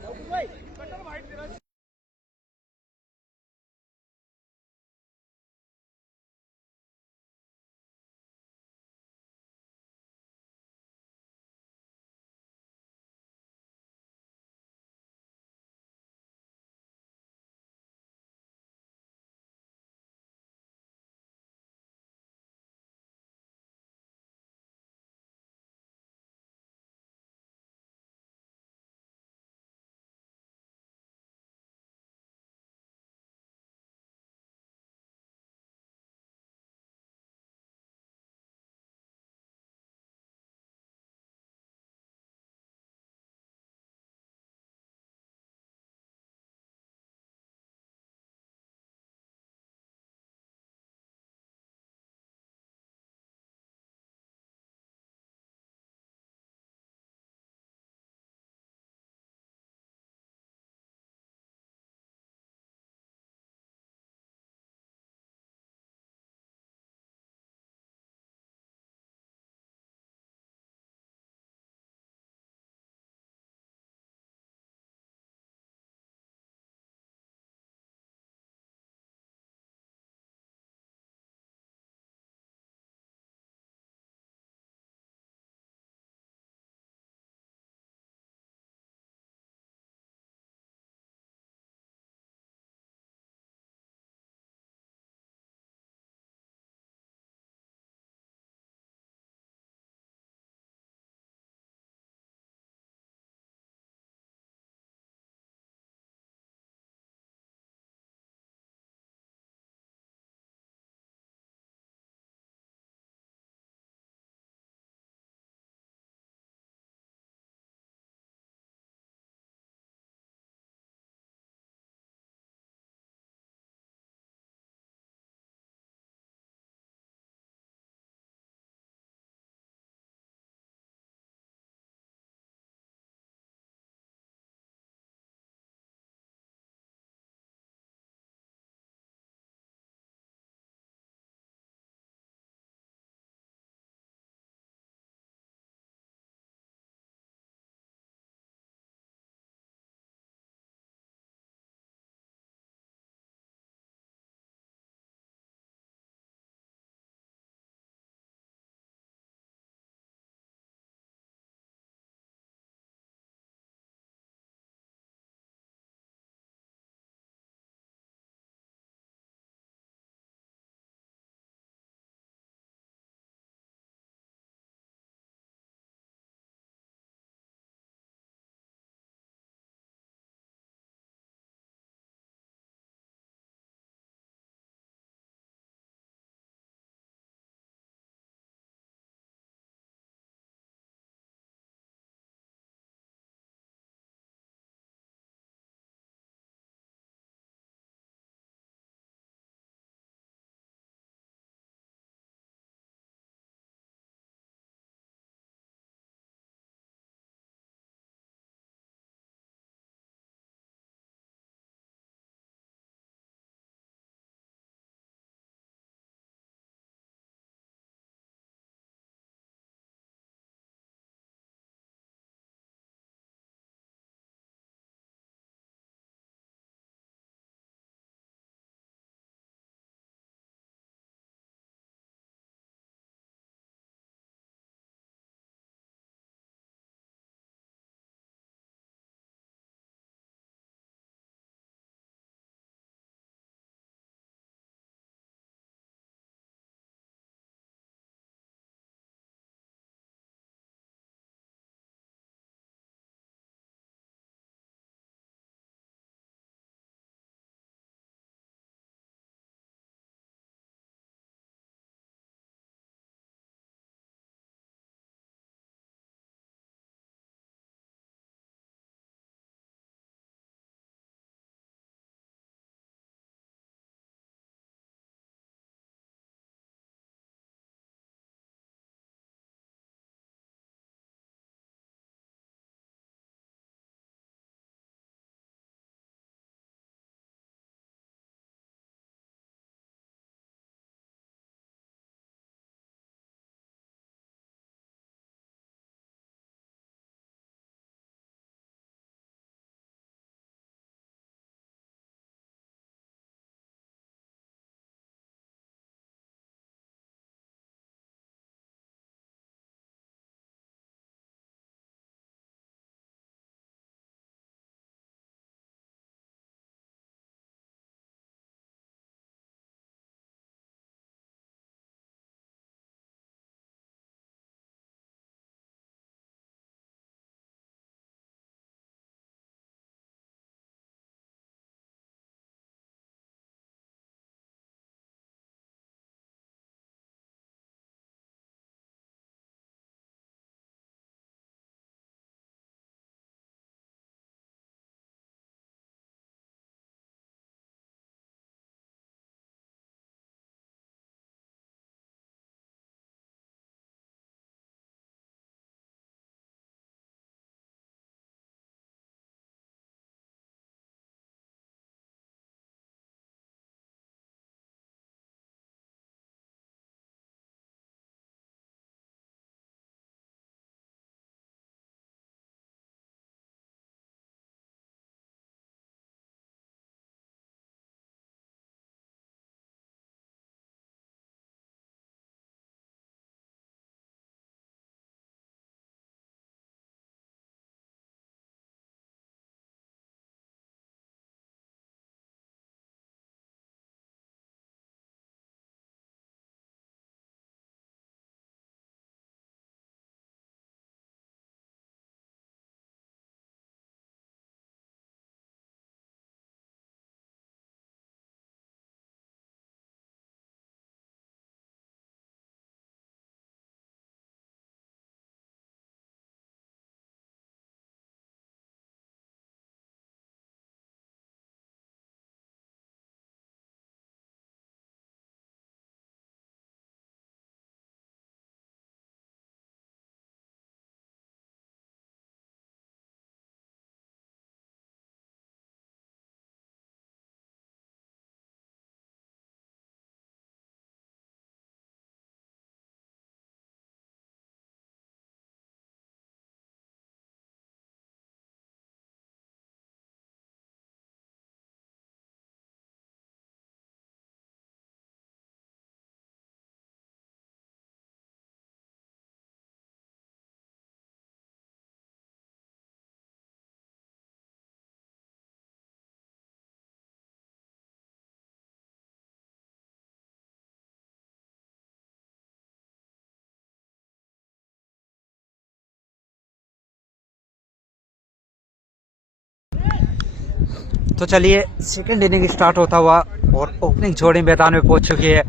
तो चलिए सेकंड इनिंग स्टार्ट होता हुआ और ओपनिंग जोड़ी मैदान में पहुंच चुकी है।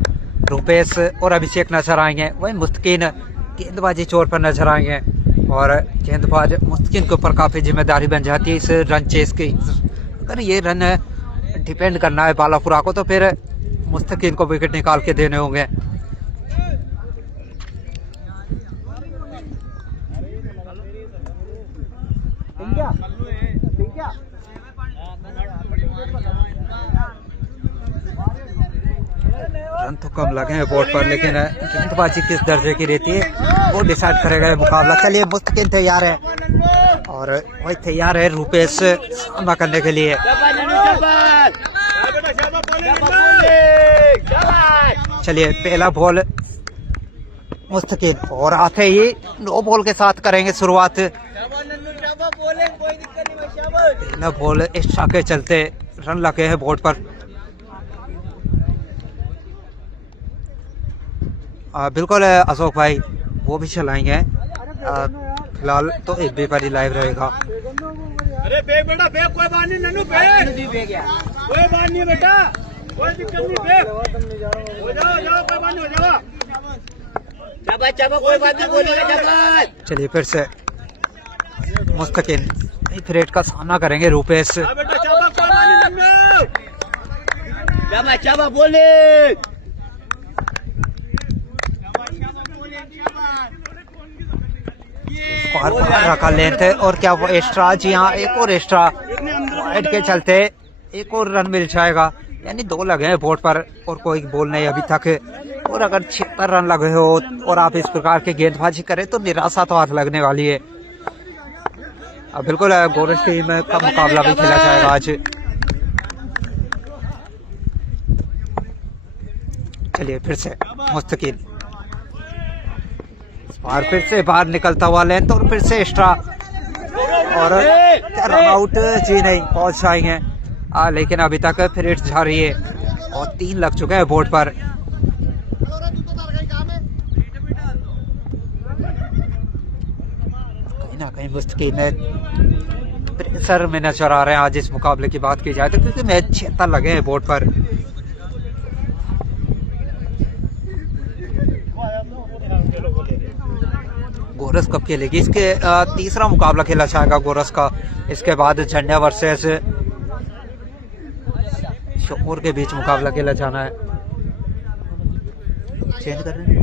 रुपेश और अभिषेक नजर आएंगे, वही मुस्तकिन गेंदबाजी चोर पर नजर आएंगे और गेंदबाज मुस्तकिन के ऊपर काफी जिम्मेदारी बन जाती है इस रन चेस की। अगर ये रन डिपेंड करना है बालापुरा को तो फिर मुस्तकिन को विकेट निकाल के देने होंगे। रन तो कम लगे हैं बोर्ड पर, लेकिन गेंदबाजी किस दर्जे की रहती है वो डिसाइड करेगा मुकाबला। चलिए मुस्तकिन तैयार है और वही तैयार है रुपेश सामना करने के लिए। चलिए पहला बॉल मुस्तकिन और आते ही नो बॉल के साथ करेंगे शुरुआत। पहला बॉल एक्स्ट्रा के चलते रन लगे हैं बोर्ड पर। बिल्कुल अशोक भाई वो भी चलाएंगे, फिलहाल तो एक बे पर ही लाइव रहेगा। अरे बेग बेटा बेग, कोई बात नहीं नन्नू, बेग कोई बात नहीं बेटा, कोई दिक्कत नहीं, बेग हो जाओ कोई बात नहीं, हो जाओ कोई बात नहीं, बोलेगा। चलिए फिर से मुस्तकिन थ्रेट का सामना करेंगे रुपेश। बोले रखा लेंथ है और क्या वो एक्स्ट्रा, जी हाँ एक और एक्स्ट्रा वाइड के चलते एक और रन मिल जाएगा। यानी 2 लगे हैं बोर्ड पर और कोई बॉल नहीं अभी तक। और अगर 76 रन लगे हो और आप इस प्रकार के गेंदबाजी करें तो निराशा तो हाथ लगने वाली है। अब बिल्कुल गोरस टीम का मुकाबला भी खेला जाएगा आज। चलिए फिर से मुस्तकिन और फिर से बाहर निकलता हुआ लेंथ और फिर से एक्स्ट्रा और रन आउट, जी नहीं पहुंच जाएंगे। लेकिन अभी तक फिर हिट जा रही है और 3 लग चुके हैं बोर्ड पर। कहीं ना कहीं मुस्तकिन प्रेशर में नजर आ रहे हैं आज इस मुकाबले की बात की जाए तो, क्योंकि मैच 76 लगे हैं बोर्ड पर। गोरस कब खेलेगी? इसके तीसरा मुकाबला खेला जाएगा गोरस का। इसके बाद झंडा वर्सेस शोर के बीच मुकाबला खेला जाना है। चेंज कर रहे हैं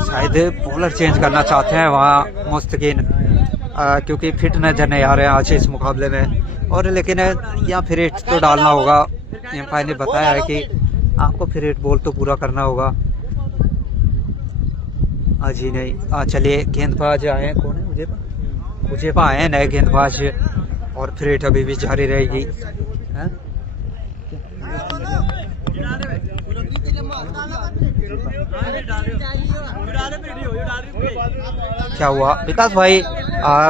शायद बॉलर चेंज करना चाहते हैं वहाँ मुस्तकिन, क्योंकि फिट नजर नहीं आ रहे हैं आज इस मुकाबले में। और लेकिन यहाँ फिर हिट तो डालना होगा। एम्पायर ने बताया है कि आपको फिर हिट बॉल तो पूरा करना होगा। आज ही नहीं। चलिए गेंदबाज आए, कौन है? मुझे आए हैं नए गेंदबाज और फिर हिट अभी भी जारी रहेगी। क्या हुआ विकास भाई?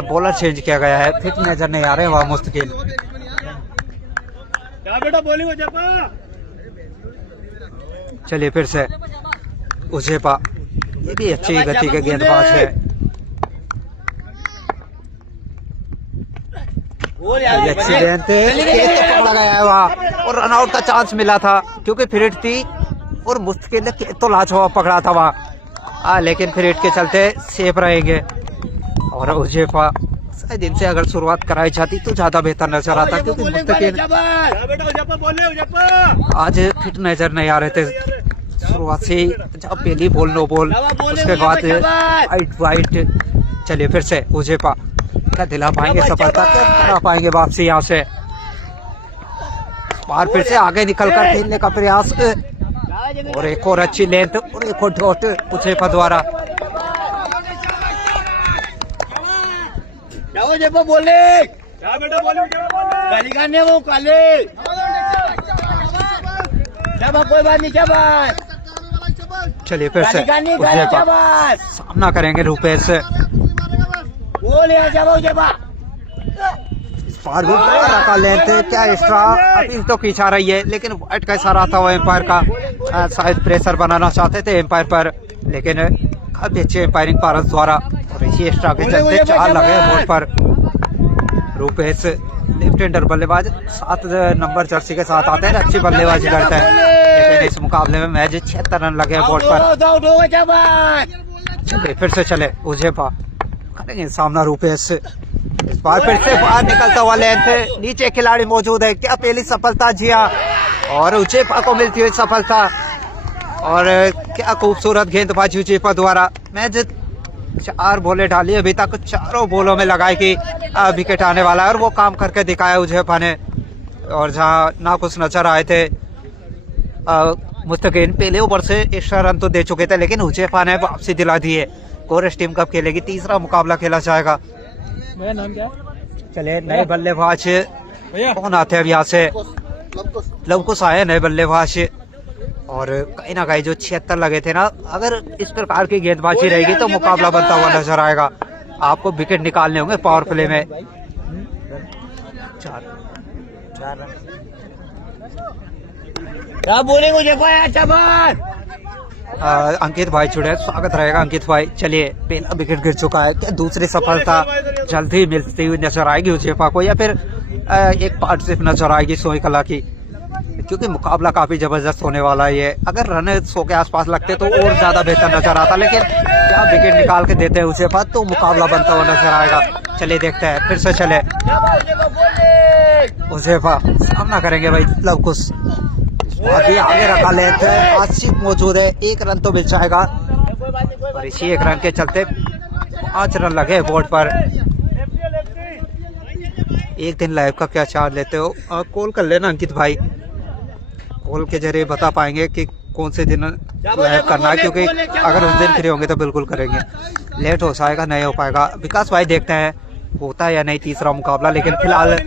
बॉलर चेंज किया गया है, फिट नजर नहीं आ रहे हैं वहाँ मुस्तकिन। चलिए फिर से उजेपा, ये भी अच्छी गति के गेंदबाज है। एक्सीडेंट लगाया है वहाँ और रन आउट का चांस मिला था क्योंकि फिर थी और मुस्तकिन ने तो लाजवाब पकड़ा था वहाँ। लेकिन फिर के चलते सेफ रहेंगे और उजेफा शायद इनसे अगर शुरुआत कराई जाती तो ज्यादा बेहतर नजर आता, क्योंकि मुस्तकिन आज फिट नजर नहीं आ रहे थे शुरुआत से। जब पहली बॉल नो बॉल, उसके बाद वाइट। चलिए फिर से उजेफा, क्या दिला पाएंगे सफलता, क्या करा पाएंगे वापसी यहाँ से? बाहर फिर से आगे निकलकर खेलने का प्रयास और एक और अच्छी लेंथ और एक और डॉट उजेफा द्वारा। बोले वो काले कोई बात नहीं शाबाश। चलिए फिर से उजेपा सामना करेंगे रुपेश से। इस बार भी का लेंथ क्या एक्स्ट्रा अभी तो खींचा रही है, लेकिन वाइट का इशारा था वो एम्पायर का। शायद प्रेशर बनाना चाहते थे एम्पायर पर, लेकिन काफी अच्छे एम्पायरिंग पारस द्वारा और इसी एक्स्ट्रा के चलते 4 लगे बोर्ड पर। रुपेश लेफ्ट हैंडर बल्लेबाज 7 नंबर जर्सी के साथ आते हैं, अच्छी बल्लेबाजी करते हैं, लेकिन इस मुकाबले में मैच 76 रन लगे हैं बोर्ड पर। चलिए फिर से चले उजेपा करेंगे सामना रुपेश से। इस बार फिर से बाहर निकलता हुआ लेंथ, नीचे खिलाड़ी मौजूद है, क्या पहली सफलता जी हाँ, और उजेपा को मिलती हुई सफलता। और क्या खूबसूरत गेंदबाजी उजेपा द्वारा। मैच 4 बॉलें डाली अभी तक, चारों बॉलों में लगाई कि विकेट आने वाला है, और वो काम करके दिखाया उजेपा ने। और जहां ना कुछ नजर आए थे मुस्तकीन, पहले ओवर से एक्स्ट्रा रन तो दे चुके थे, लेकिन उजेपा ने वापसी दिला दी है। कोरेश टीम कब खेलेगी, तीसरा मुकाबला खेला जाएगा। नाम क्या? चले नए बल्लेबाज कौन आते हैं अब यहाँ से, लवकुश आए नए बल्लेबाज। और कहीं ना कहीं जो 76 लगे थे ना, अगर इस प्रकार की गेंदबाजी रहेगी तो मुकाबला बनता हुआ नजर आएगा। आपको विकेट निकालने होंगे पावर प्ले में। 4 रन क्या बोलेंगे अंकित भाई जुड़े, स्वागत रहेगा अंकित भाई। चलिए पहला विकेट गिर चुका है, क्या दूसरी सफलता जल्दी मिलती हुई नजर आएगी उजेपा को, या फिर एक पार्टनरशिप नजर आएगी सोई कला की, क्योंकि मुकाबला काफी जबरदस्त होने वाला है ये। अगर रन 100 के आसपास लगते तो और ज्यादा बेहतर नजर आता, लेकिन क्या विकेट निकाल के देते हैं उजेपा तो मुकाबला बनता हुआ नजर आएगा। चलिए देखते हैं फिर से चले उजेपा सामना करेंगे भाई लवकुश। अभी आगे रखा लेते हैं, आसिफ मौजूद है, 1 रन तो मिल जाएगा, और इसी 1 रन के चलते 5 रन लगे बोर्ड पर। एक दिन लाइव का क्या चार्ज लेते हो, कॉल कर लेना अंकित भाई, कॉल के जरिए बता पाएंगे कि कौन से दिन लाइव करना है, क्योंकि अगर उस दिन फ्री होंगे तो बिल्कुल करेंगे, लेट हो जाएगा नहीं हो पाएगा। विकास भाई देखते हैं होता है या नहीं तीसरा मुकाबला, लेकिन फिलहाल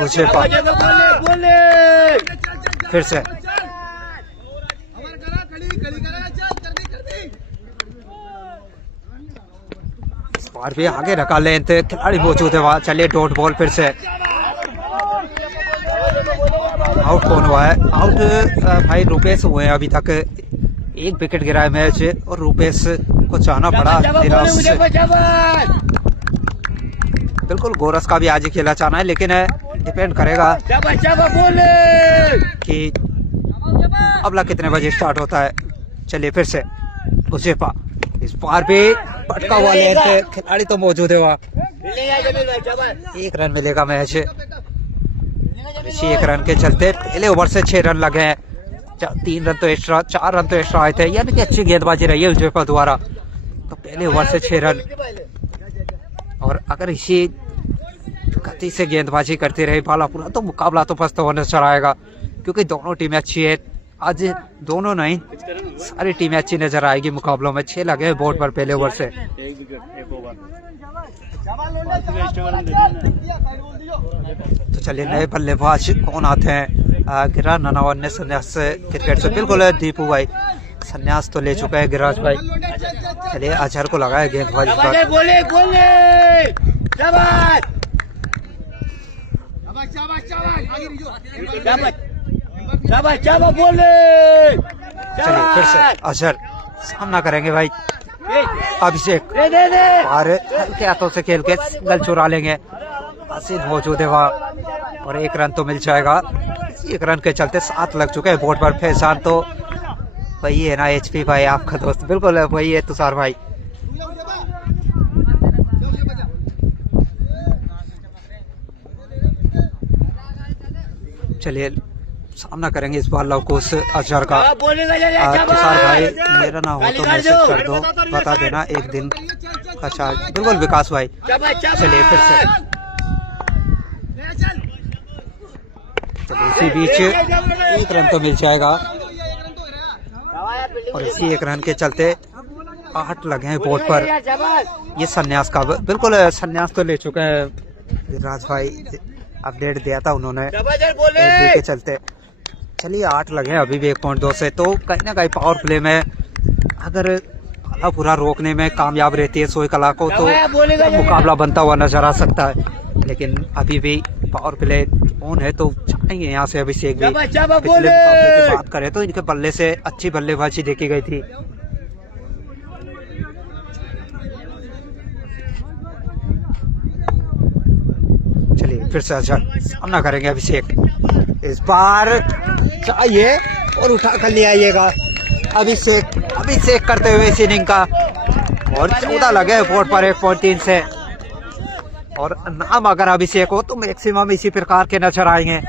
उजेपा फिर से बार भी आगे रखा लेंथ, खिलाड़ी मौजूद है वहां। चलिए डॉट बॉल फिर से, आउट कौन हुआ है, आउट भाई रुपेश हुए हैं अभी तक। 1 विकेट गिरा है मैच, और रुपेश को चाहना पड़ा निराश से। बिल्कुल गोरस का भी आज ही खेला चाहना है, लेकिन डिपेंड करेगा कि अगला कितने बजे स्टार्ट होता है। चलिए फिर से उजेपा, इस बार भी पटका हुआ लेंथ, खिलाड़ी तो मौजूद है वहाँ। 1 रन मिलेगा मैच, इसी 1 रन के चलते पहले ओवर से 6 रन लगे हैं, 3 रन तो एक्स्ट्रा, 4 रन तो एक्स्ट्रा आए थे, यानी कि अच्छी गेंदबाजी रही है उजेपा द्वारा। तो पहले ओवर से 6 रन, और अगर इसी गति से गेंदबाजी करती रही बालापुरा तो मुकाबला तो फस्त होने नजर आएगा, क्योंकि दोनों टीमें अच्छी है। आज दोनों नहीं सारी टीमें अच्छी नजर आएगी मुकाबलों में। 6 लगे बोर्ड पर पहले ओवर से। तो चलिए नए बल्लेबाज कौन आते हैं, गिरा ननावन ने संन्यास क्रिकेट से, बिल्कुल दीपू भाई संन्यास तो ले चुका है गिराज भाई। चलिए अजहर को लगाया गेंदबाजी चलिए फिर से अजहर सामना करेंगे भाई अभिषेक, और हल्के हाथों से खेल के सिंगल चुरा लेंगे। आसिफ मौजूद है वहाँ, और 1 रन तो मिल जाएगा। 1 रन के चलते 7 लग चुके हैं बोर्ड पर। फैजान तो वही है ना HP भाई आपका दोस्त, बिल्कुल वही है तुषार भाई। चलिए सामना करेंगे इस बार लवकुश अजहर का। तुषार भाई मेरा ना हो तो मैसेज कर दो, बता देना 1 दिन का चार्ज। बिल्कुल विकास भाई। चलिए फिर से इसी बीच 1 रन तो मिल जाएगा, और इसी 1 रन के चलते 8 लगे हैं बोर्ड पर। ये संन्यास का बिल्कुल संन्यास तो ले चुके हैं राज भाई, अपडेट दिया था उन्होंने के चलते। चलिए 8 लगे हैं अभी भी 1.2 से, तो कहीं ना कहीं पावर प्ले में अगर बाला पूरा रोकने में कामयाब रहती है सोई कला को तो मुकाबला बनता हुआ नजर आ सकता है। लेकिन अभी भी पावर प्ले ऑन है, तो जाएंगे यहाँ से अभिषेक भी। पिछले मुकाबले की बात करें तो इनके बल्ले से अच्छी बल्लेबाजी देखी गई थी। चलिए फिर से सामना करेंगे अभिषेक, इस बार चाहिए और उठा कर ले आइएगा अभिषेक करते हुए इस इनिंग का, और 14 लगे बोर्ड पर 1.3 से। और नाम अगर अभिषेक हो तो मैक्सिमम इसी प्रकार के नजर आएंगे।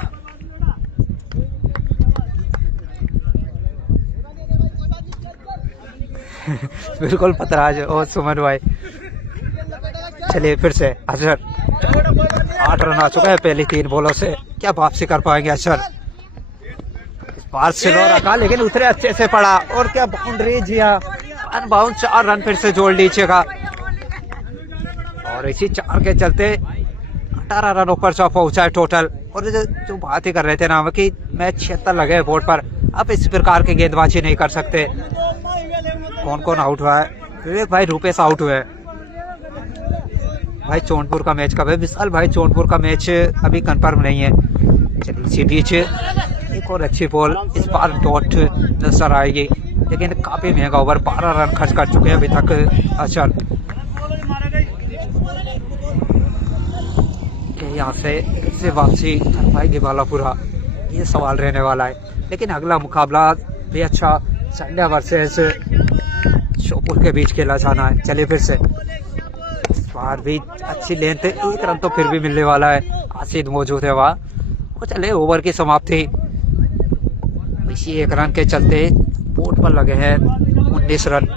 बिल्कुल पतराज और सुमन भाई। चलिए फिर से अजहर, 8 रन आ चुका है पहली 3 बॉलों से, क्या वापसी कर पाएंगे अजहर। इस बार स्लो रखा लेकिन उतरे अच्छे से पड़ा, और क्या बाउंड्री, जी हाँ अनबाउंड 4 रन फिर से जोड़ लीजिएगा। और इसी 4 के चलते 18 रनों पर पहुंचा है टोटल। और जो बात ही कर रहे थे ना कि मैच 76 लगे बोर्ड पर, अब इस प्रकार की गेंदबाजी नहीं कर सकते। कौन कौन आउट हुआ है? विवेक भाई रूपेश आउट हुए। भाई जौनपुर का मैच कब है? विशाल भाई जौनपुर का मैच अभी कंफर्म नहीं है। चलिए इसी बीच एक और अच्छी बॉल, इस बार डॉट नजर आएगी, लेकिन काफी महंगा ओवर, 12 रन खर्च कर चुके हैं अभी तक अजहर। यहाँ से वापसी कर पाएगी बालापुरा, ये सवाल रहने वाला है। लेकिन अगला मुकाबला भी अच्छा, संडे वर्सेस श्योपुर के बीच खेला जाना है। चलिए फिर से इस बार भी अच्छी लेंथ, 1 रन तो फिर भी मिलने वाला है। आसिद मौजूद है वहाँ, और चले ओवर की समाप्ति इसी 1 रन के चलते बोर्ड पर लगे हैं 19 रन।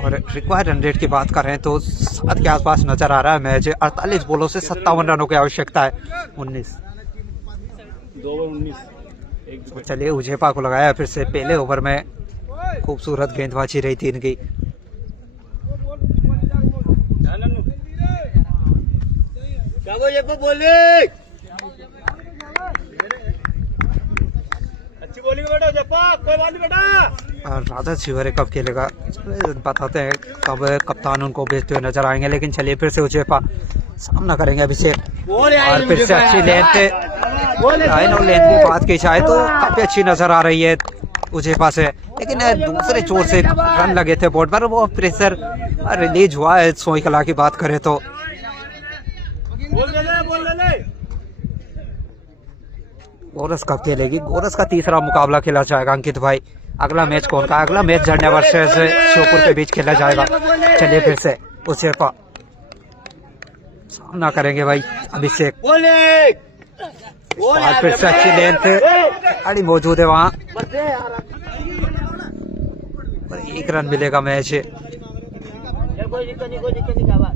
और रिक्वायर्ड रन रेट की बात करें तो 7 के आसपास नजर आ रहा है मैच। 48 बॉलों से 57 रनों की आवश्यकता है। 19 तो चलिए उजेपा को लगाया फिर से, पहले ओवर में खूबसूरत गेंदबाजी रही थी इनकी। अच्छी बॉलिंग बेटा जप्पा, कोई बात नहीं बेटा। राजा शिवरे कब खेलेगा बताते हैं, कब कप्तान उनको भेजते हुए नजर आएंगे। लेकिन चलिए फिर से उजेपा सामना करेंगे अभिषेक, और फिर से अच्छी लाइन और लेंथ की बात की जाए तो काफी अच्छी नजर आ रही है उजेपा से। लेकिन दूसरे चोर से रन लगे थे बोर्ड पर, वो प्रेशर रिलीज हुआ है। सोई कला की बात करें तो गोरस कब खेलेगी? गोरस का तीसरा मुकाबला खेला जाएगा अंकित भाई। अगला मैच कौन का? अगला मैच झरने वर्सेस श्योपुर के बीच खेला जाएगा। चलिए फिर से उजेपा सामना करेंगे भाई अभिषेक, और फिर से अच्छी लेंथ गाड़ी मौजूद है वहाँ, 1 रन मिलेगा मैच।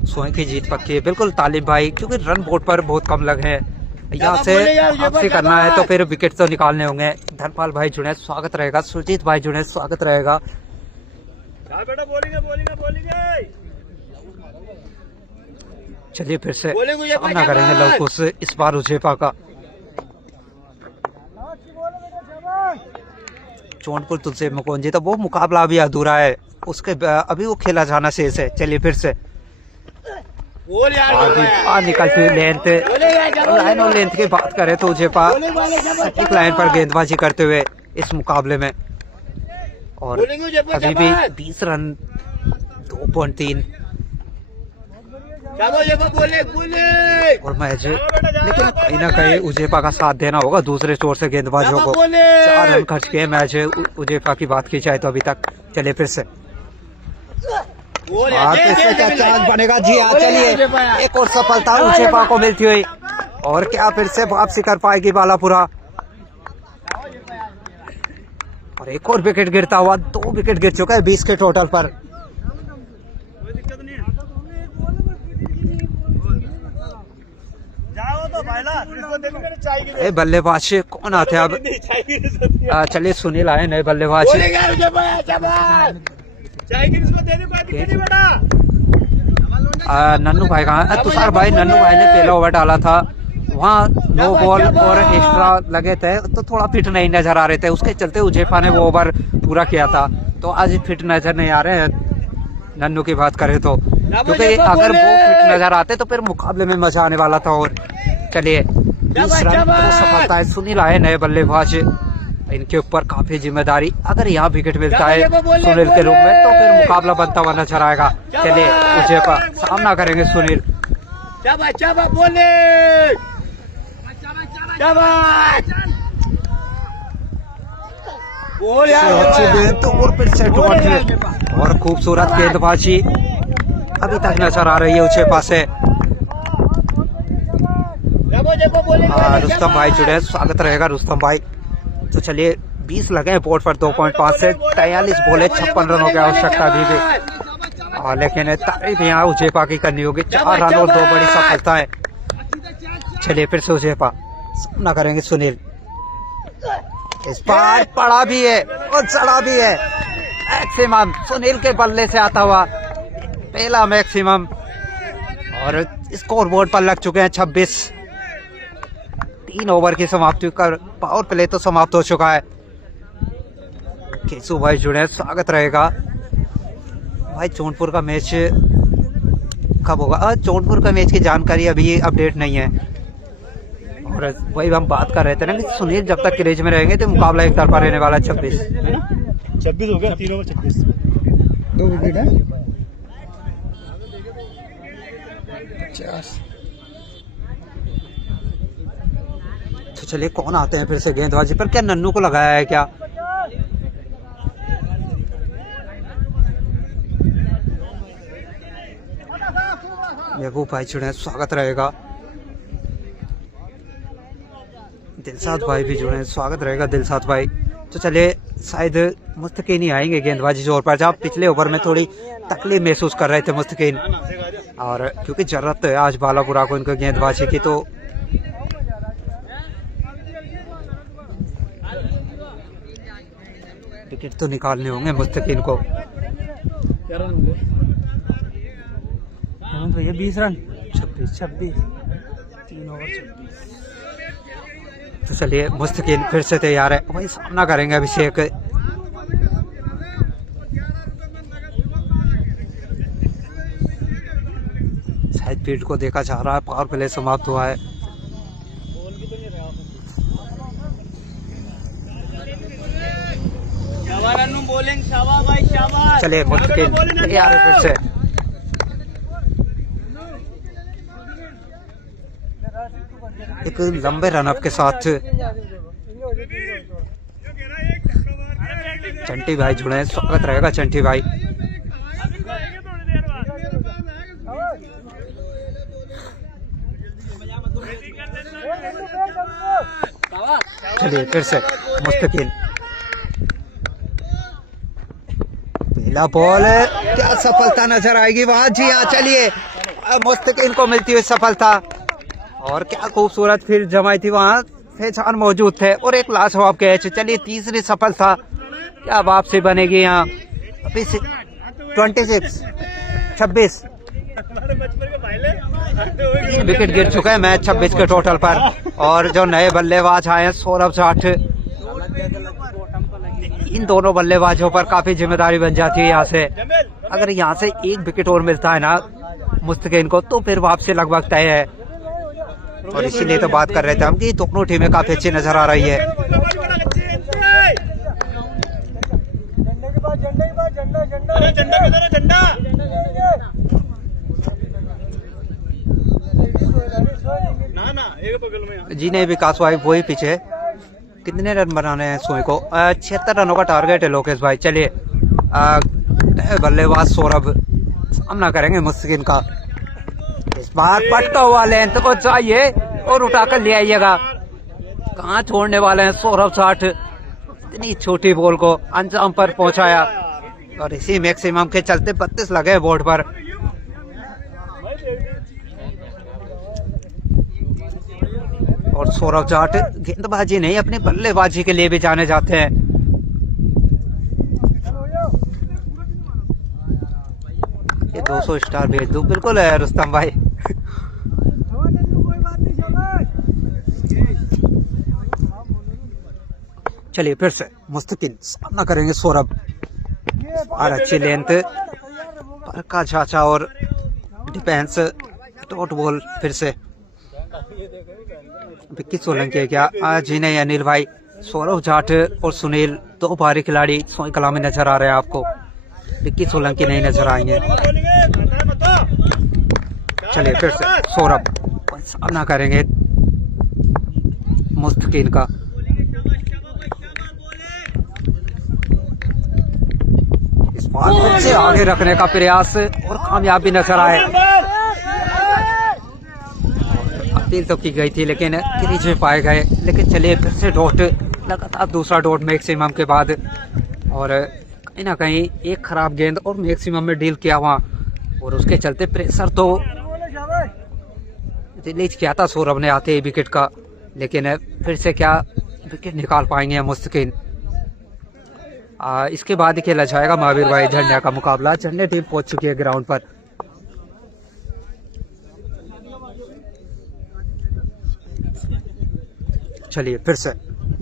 सोई की जीत पक्की है बिल्कुल तालिब भाई, क्योंकि रन बोर्ड पर बहुत कम लगे हैं। यहाँ से वापसी करना है तो फिर विकेट तो निकालने होंगे। धनपाल भाई जुड़े स्वागत रहेगा, सुरजीत भाई जुड़े स्वागत रहेगा। चलिए फिर से सामना करेंगे लवकुश, इस बार उजेपा का। जौनपुर तुलसी मुकोंजी, तो वो मुकाबला अभी अधूरा है, उसके अभी वो खेला जाना शेष है। चलिए फिर से निकलती हुई लेंथ, लाइन और लेंथ की बात करें तो उजेपा एक लाइन पर गेंदबाजी करते हुए इस मुकाबले में, और अभी भी 20 रन 2.3 और मैच। लेकिन कहीं ना कहीं उजेपा का साथ देना होगा दूसरे चोर से गेंदबाजों को। 4 रन खर्च किए मैच उजेपा की बात की जाए तो अभी तक। चलिए फिर से क्या चांस बनेगा? जी हाँ, चलिए एक और सफलता उजेपा को मिलती हुई, और क्या फिर से वापसी कर पाएगी बालापुरा। और एक और विकेट गिरता हुआ, 2 विकेट गिर चुका है 20 के टोटल पर। बल्लेबाज कौन आते हैं अब? चलिए सुनील आए नए बल्लेबाज। नन्नू भाई कहाँ, तुषार भाई नन्नू भाई ने पहला ओवर डाला था, वहाँ नो बॉल और एक्स्ट्रा लगे थे तो थोड़ा फिट नहीं नजर आ रहे थे, उसके चलते उजेफा ने वो ओवर पूरा किया था। तो आज फिट नजर नहीं आ रहे हैं नन्नू की बात करें तो, क्योंकि अगर वो फिट नजर आते तो फिर मुकाबले में मजा आने वाला था। और चलिए 20 रन तो सफलता है। सुनील आए नए बल्लेबाज, इनके ऊपर काफी जिम्मेदारी, अगर यहाँ विकेट मिलता है सुनील के रूप में तो फिर मुकाबला बनता हुआ नजर आएगा। चलिए उजेफा सामना करेंगे सुनील। अच्छी गेंद तो और फिर से डॉट और खूबसूरत गेंदबाजी अभी तक नजर आ रही है उजेफा से। रुस्तम भाई जुड़े, स्वागत रहेगा रुस्तम भाई। तो चलिए 20 लगे हैं बोर्ड पर 2.5 से 43 बोले 56 रनों की आवश्यकता भी लेकिन तारीफ यहाँ उजेफा की करनी होगी। 4 रन और 2 बड़ी सफलता है। चलिए फिर से उजेफा सामना करेंगे सुनील। इस बार पड़ा भी है और चढ़ा भी है। मैक्सिमम सुनील के बल्ले से आता हुआ पहला मैक्सिमम और स्कोर बोर्ड पर लग चुके हैं 26। 3 ओवर की समाप्ति कर पावर प्ले तो समाप्त हो चुका है। केशु भाई जुड़े, स्वागत रहेगा भाई। जौनपुर का मैच कब होगा? जौनपुर का मैच की जानकारी अभी अपडेट नहीं है। और वही हम बात कर रहे थे ना कि सुनील जब तक क्रीज में रहेंगे तो मुकाबला एक तरफा रहने वाला 26 हो गया। 3 ओवर 26 2 विकेट है 50। तो चलिए कौन आते हैं फिर से गेंदबाजी पर? क्या नन्नू को लगाया है क्या? महबूब भाई जुड़े, स्वागत रहेगा। दिलसाद भाई भी जुड़े, स्वागत रहेगा दिलसाद भाई। तो चलिए शायद मुस्तकीन ही आएंगे गेंदबाजी जोर पर, जहाँ पिछले ओवर में थोड़ी तकलीफ महसूस कर रहे थे मुस्तकीन, और क्योंकि जरूरत है आज बालापुरा को इनको गेंदबाजी की। तो विकेट तो निकालने होंगे मुस्तकीन को। भैया 20 रन 26 3 ओवर 26। तो चलिए मुस्तकीन फिर से तैयार है, वही सामना करेंगे अभिषेक। शायद फील्ड को देखा जा रहा है, पावर प्ले समाप्त हुआ है। चलिए मुस्तकीन तैयार है फिर से। एक लंबे रनअप के साथ चंटी भाई जुड़े, स्वागत रहेगा चंटी भाई। चलिए फिर से मुस्तकीन, पहला बॉल, क्या सफलता नजर आएगी वहां? जी हाँ, चलिए मुस्तकीन को मिलती हुई सफलता। और क्या खूबसूरत फिर जमाई थी वहां, फैजान मौजूद थे और एक लाजवाब कैच। चलिए तीसरी सफलता, क्या वापसी बनेगी यहाँ? अभी 26 3 विकेट गिर चुके हैं मैच 26 के टोटल पर। और जो नए बल्लेबाज आए हैं सौरभ जाट, इन दोनों बल्लेबाजों पर काफी जिम्मेदारी बन जाती है यहाँ से। अगर यहाँ से 1 विकेट और मिलता है ना मुस्तकीन को तो फिर वापसी लगभग तय है। और इसीलिए तो बात कर रहे थे हम कि दोनों टीमें काफी अच्छी नजर आ रही है। जी नहीं विकास भाई, वही पीछे। कितने रन बनाने हैं सोई को? 76 रनों का टारगेट है लोकेश भाई। चलिए बल्लेबाज सौरभ सामना करेंगे मुस्तकीन का। इस बार पटका हुआ लेंथ को चाहिए और उठाकर ले आइएगा। कहाँ छोड़ने वाले हैं सौरभ जाट, इतनी छोटी बॉल को अंजाम पर पहुंचाया। और इसी मैक्सिमम के चलते 32 लगे बोर्ड पर। और सौरभ जाट गेंदबाजी नहीं अपनी बल्लेबाजी के लिए भी जाने जाते हैं। ये 200 स्टार भेज दूं। बिल्कुल है रुस्तम भाई। चलिए फिर से मुस्तकिल सामना करेंगे सौरभ और अच्छी लेंथ पर का चाचा और डिफेंस डॉट बॉल फिर से विक्की सोलंकी है क्या? जी नहीं अनिल भाई, सौरभ जाट और सुनील दो भारी खिलाड़ी सोई कला में नजर आ रहे हैं आपको, विक्की सोलंकी नहीं नजर आएंगे। चलिए फिर से सौरभ सामना करेंगे मुस्तकिल का। इस बार फिर से आगे रखने का प्रयास और कामयाबी नजर आए। अपील तो की गई थी लेकिन क्रीज में पाए गए। लेकिन चलिए फिर से डॉट, लगातार दूसरा डॉट मैक्सिमम के बाद, और कहीं ना कहीं एक खराब गेंद और मैक्सिमम में डील किया हुआ, और उसके चलते प्रेशर तो रिलीज किया था सौरभ ने आते ही विकेट का, लेकिन फिर से क्या विकेट निकाल पाएंगे मुस्तकिल। इसके बाद ही खेला जाएगा महावीर भाई झंडा का मुकाबला। झंडे टीम पहुंच चुकी है ग्राउंड पर। चलिए फिर से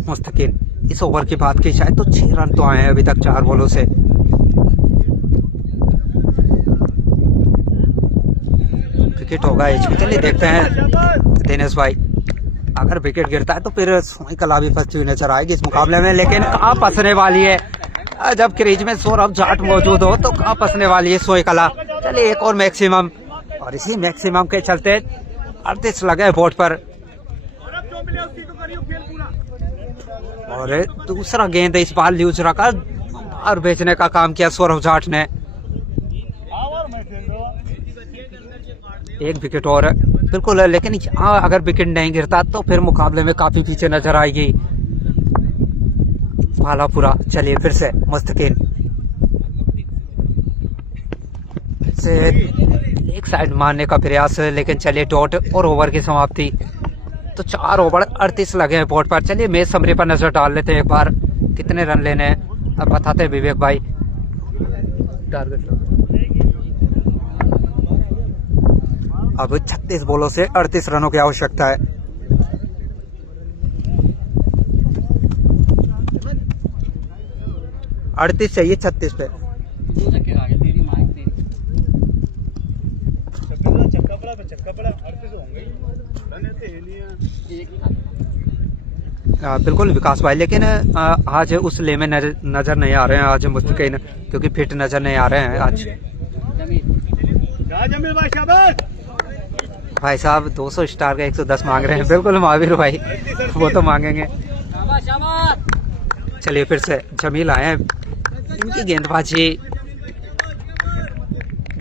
मुस्तकिल, इस ओवर की बात की शायद तो 6 रन तो आए हैं अभी तक 4 बॉलों से। विकेट होगा एचपी। चलिए देखते हैं दिनेश भाई, अगर विकेट गिरता है तो फिर सोई कला भी फंसती हुई नजर आएगी इस मुकाबले में, लेकिन कहाँ फंसने वाली है? जब क्रीज में सौरभ जाट मौजूद हो तो कहाँ फंसने वाली है सोई कला। चलिए एक और मैक्सिमम, और इसी मैक्सिमम के चलते 38 लगे बोर्ड पर, और दूसरा गेंद इस बार ल्यूज रखा और बेचने का काम किया सौरभ जाट ने। एक विकेट और बिल्कुल है, लेकिन अगर विकेट नहीं गिरता तो फिर मुकाबले में काफी पीछे नजर आएगी भालापुरा। चलिए फिर से मुस्तकिल से एक साइड मारने का प्रयास, लेकिन चलिए डॉट और ओवर की समाप्ति। तो 4 ओवर 38 लगे हैं बोर्ड पर। चलिए मैच समरी पर नजर डाल लेते हैं एक बार, कितने रन लेने हैं अब बताते हैं विवेक भाई। टारगेट अब 36 बॉलों से 38 रनों की आवश्यकता है। अड़तीस चाहिए 36 पे। बिल्कुल विकास भाई, लेकिन आज उस ले में नजर नहीं आ रहे हैं आज मुस्तकिल, क्योंकि फिट नजर नहीं आ रहे हैं आज। भाई साहब 200 स्टार का 110 मांग रहे हैं। बिल्कुल महावीर भाई, वो तो मांगेंगे। चलिए फिर से जमील आए हैं, इनकी गेंदबाजी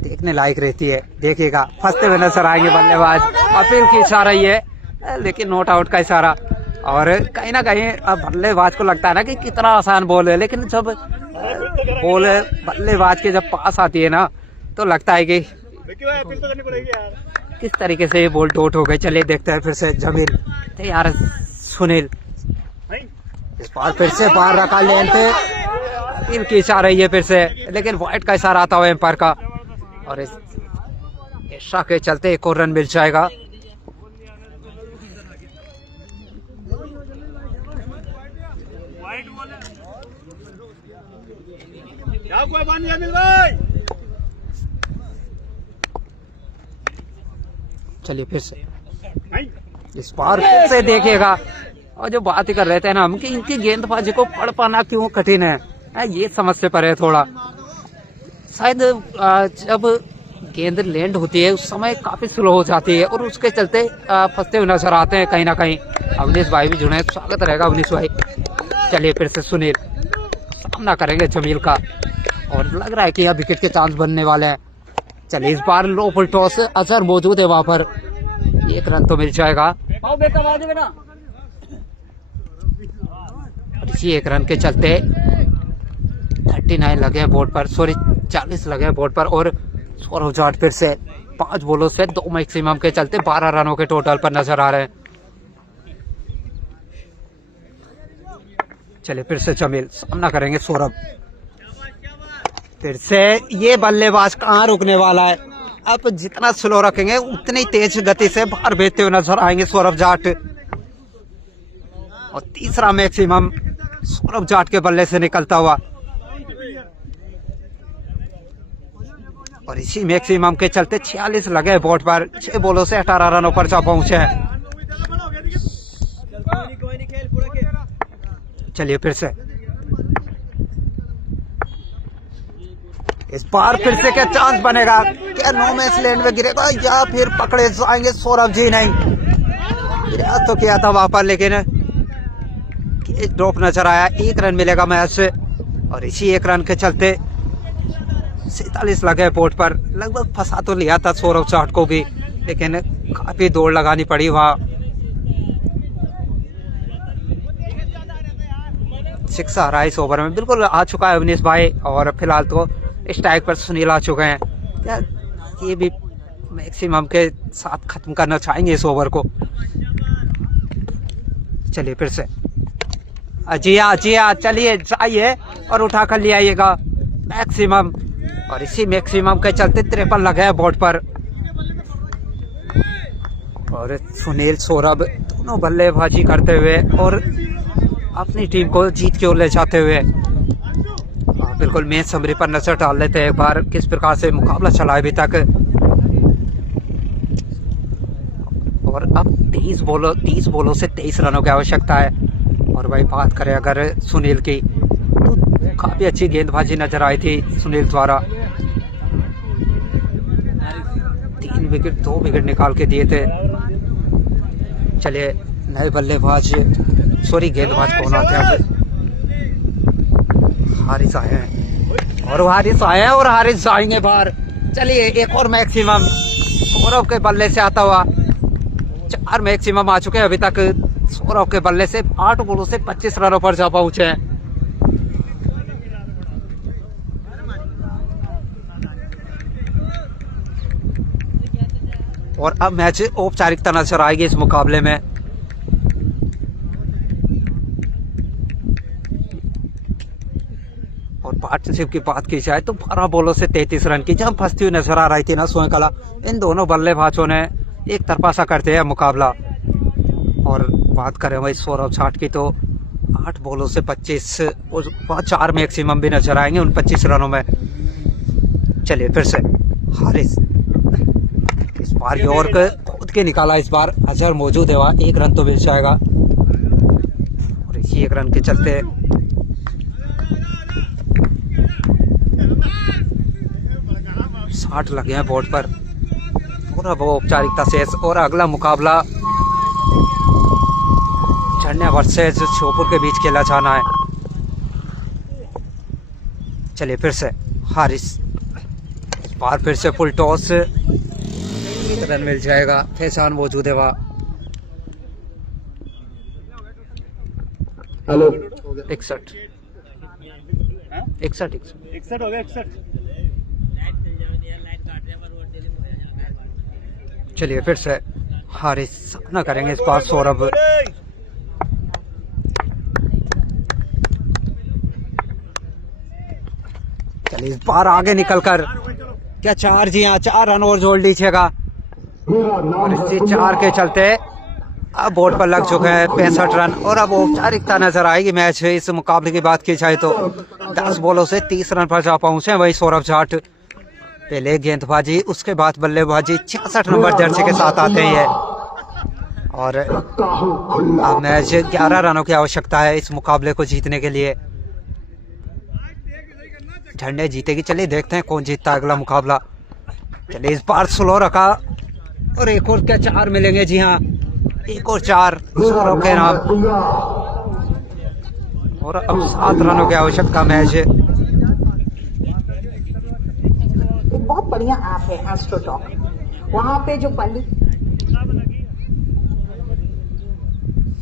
देखने लायक रहती है। देखिएगा फंसते हुए नजर आएंगे बल्लेबाज। अपील की इशारा ही है, लेकिन नॉट आउट का इशारा। और कहीं ना कहीं बल्लेबाज को लगता है ना कि कितना आसान बॉल है, लेकिन जब बॉल बल्लेबाज के जब पास आती है ना तो लगता है कि किस तरीके से ये बॉल डॉट हो गई। चलिए देखते हैं फिर से जमील तैयार। सुनील इस बार फिर से बाहर रखा लेंथ, इनकी इशारा ही है फिर से, लेकिन वाइट का इशारा आता हुआ एम्पायर का, और इस इशारा के चलते एक और रन मिल जाएगा। चलिए फिर से इस बार फिर से देखिएगा। और जो बात ही कर रहे थे ना हम कि इनकी गेंदबाजी को पढ़ पाना क्यों कठिन है, ये समझ पा रहे थोड़ा। शायद जब गेंद लैंड होती है उस समय काफी स्लो हो जाती है, और उसके चलते फंसते हुए नजर आते हैं कहीं ना कहीं। अवनीश भाई भी जुड़े, स्वागत रहेगा अवनीश भाई। चलिए फिर से सुनील सामना करेंगे जमील का, और लग रहा है कि यहाँ विकेट के चांस बनने वाले हैं। चलिए इस बार लो फुल टॉस, अजहर मौजूद है वहां पर, 1 रन तो मिल जाएगा। इसी 1 रन के चलते 39 लगे हैं बोर्ड पर, सॉरी 40 लगे हैं बोर्ड पर, और सौरभ जाट फिर से 5 बॉलों से 2 मैक्सिमम के चलते 12 रनों के टोटल पर नजर आ रहे हैं। चलिए फिर से जमील सामना करेंगे सौरभ। फिर से ये बल्लेबाज कहाँ रुकने वाला है। अब जितना स्लो रखेंगे उतनी तेज गति से बाहर भेजते हुए नजर आएंगे सौरभ जाट। और तीसरा मैक्सिमम सौरभ जाट के बल्ले से निकलता हुआ। और इसी मैक्सिमम के चलते 46 लगे बोर्ड पर। 6 बॉलों से 18 रनों पर जा पहुंचे हैं। चलिए फिर से इस बार फिर से क्या चांस बनेगा, क्या नो मैच लैंड में गिरेगा या फिर पकड़े जाएंगे सौरभ जी। नहीं, प्रयास तो किया था वहां पर लेकिन ड्रॉप नजर आया। 1 रन मिलेगा मैच से। और इसी 1 रन के चलते 47 लगे बोर्ड पर। लगभग फंसा तो लिया था सौरभ जाट को भी, लेकिन काफी दौड़ लगानी पड़ी वहां। 6 आ रहा है इस ओवर में। बिल्कुल आ चुका है अवनीश भाई। और फिलहाल तो स्ट्राइक पर सुनील आ चुके हैं। यार ये भी मैक्सिमम के साथ खत्म करना चाहेंगे इस ओवर को। चलिए फिर से जी हाँ चलिए जाइए और उठा कर ले आइएगा मैक्सिमम। और इसी मैक्सिमम के चलते 53 लगे हैं बोर्ड पर। और सुनील सौरभ दोनों बल्लेबाजी करते हुए और अपनी टीम को जीत की ओर ले जाते हुए बिल्कुल मैच समरी पर नजर डाल लेते हैं एक बार किस प्रकार से मुकाबला चला है अभी तक। और अब 30 बॉलों से 23 रनों की आवश्यकता है। और भाई बात करें अगर सुनील की तो काफी अच्छी गेंदबाजी नजर आई थी सुनील द्वारा। 2 विकेट निकाल के दिए थे। चलिए नए बल्लेबाज गेंदबाज कौन आते हैं। हारिस आए हैं और हारिस आएंगे बाहर। चलिए एक और मैक्सिमम सौरभ के बल्ले से आता हुआ। 4 मैक्सिमम आ चुके हैं अभी तक सौरभ के बल्ले से। 8 बॉलों से 25 रनों पर जा पहुंचे हैं। और अब मैच औपचारिकता नजर आएगी इस मुकाबले में। और पार्टनरशिप की बात की जाए तो 12 बॉलों से 33 रन की जहां फंसती हुई नजर आ रही थी ना सोयकला। इन दोनों बल्लेबाजों ने एक तरफा सा करते हैं मुकाबला। और बात करें भाई सौरभ जाट की तो 8 बॉलों से 25 और 4 मैक्सिमम भी नजर आएंगे उन 25 रनों में। चलिए फिर से हारिस इस बार यॉर्क खुद के निकाला। इस बार अजहर मौजूद है वहां। 1 रन तो मिल जाएगा। और इसी 1 रन के चलते 60 लगे हैं बोर्ड पर। पूरा वो औपचारिकता से। और अगला मुकाबला झंडा वर्सेस श्योपुर के बीच खेला जाना है। चलिए फिर से हारिस इस बार फिर से फुल टॉस। 1 रन मिल जाएगा। फैसान मौजूद है वहां। हेलो 61 61 हो गया 61। चलिए फिर से हारिस सामना करेंगे इस बार सौरभ। चलिए इस बार आगे निकलकर क्या 4 जी हाँ 4 रन और जोड़ लीजिएगा। और इसी 4 के चलते अब बोर्ड पर लग चुके हैं 65 रन। और अब औपचारिकता नजर आएगी मैच इस मुकाबले की बात की जाए तो 10 बॉलों से 30 रन पर जा पहुंचे वही सौरभ जाट। पहले गेंदबाजी उसके बाद बल्लेबाजी 66 नंबर जर्सी के साथ आते हैं। और अब मैच 11 रनों की आवश्यकता है इस मुकाबले को जीतने के लिए। झंडे जीतेगी। चलिए देखते हैं कौन जीतता है अगला मुकाबला। चलिए इस बार स्लो रखा और एक और क्या 4 मिलेंगे। जी हाँ 1 और 4 सौरभ के नाम। और अब 7 रनों की आवश्यकता मैच। बहुत बढ़िया ऐप है एस्ट्रोटॉक। वहां पे जो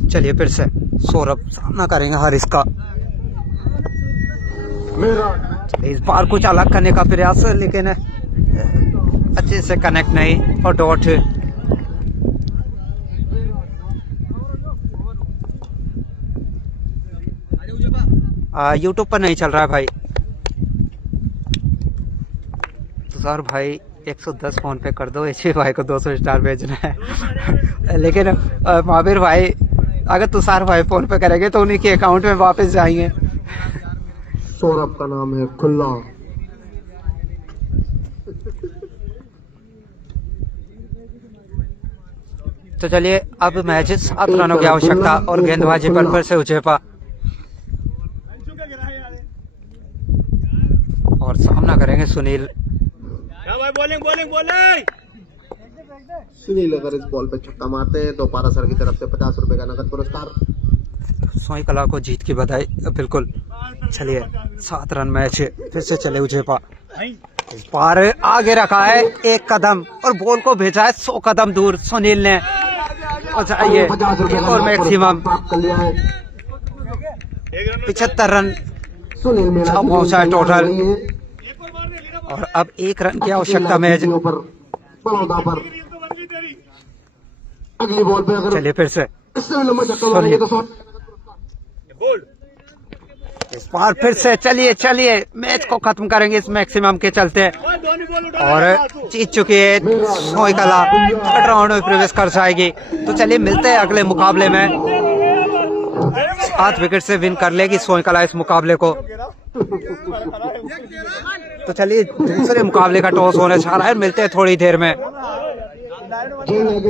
चलिए फिर से सौरभ सामना करेंगे हारिस का। इस बार कुछ अलग करने का प्रयास लेकिन अच्छे से कनेक्ट नहीं। और डॉट यूट्यूब पर नहीं चल रहा है भाई। तुषार भाई 110 फोन पे कर दो, एचे भाई को 200 स्टार भेजना है। लेकिन महावीर भाई अगर तुषार भाई फोन पे करेंगे तो उन्हीं के अकाउंट में वापस जाएंगे। सौरभ का नाम है खुल्ला। तो चलिए अब मैच 7 रनों की आवश्यकता और गेंदबाजी पर फिर से उचेपा और सामना करेंगे सुनील। सुनील अगर इस बॉल पे छक्का मारते हैं तो पारा सर की तरफ से 50 रुपए का नगद पुरस्कार। सोई कला को जीत की बधाई। बिल्कुल। चलिए 7 रन मैच फिर से चले उचेपा। इस बार आगे रखा है 1 कदम और बॉल को भेजा है 100 कदम दूर सुनील ने। और चाहिए एक और मैक्सिमम 75 रन सुनील मेरा पहुंचा है टोटल। और अब 1 रन की आवश्यकता मैच। बड़ौदा पर अगली बॉल पे अगर चलिए फिर से इससे भी लंबा छक्का मारेंगे तो शॉट। इस बार फिर से चलिए मैच को खत्म करेंगे इस मैक्सिमम के चलते। और जीत चुकी है सोई कला, 3rd राउंड में प्रवेश कर जाएगी। तो चलिए मिलते हैं अगले मुकाबले में। 7 विकेट से विन कर लेगी सोई कला इस मुकाबले को। तो चलिए दूसरे मुकाबले का टॉस होने जा रहा है, मिलते हैं थोड़ी देर में।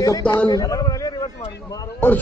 कप्तान और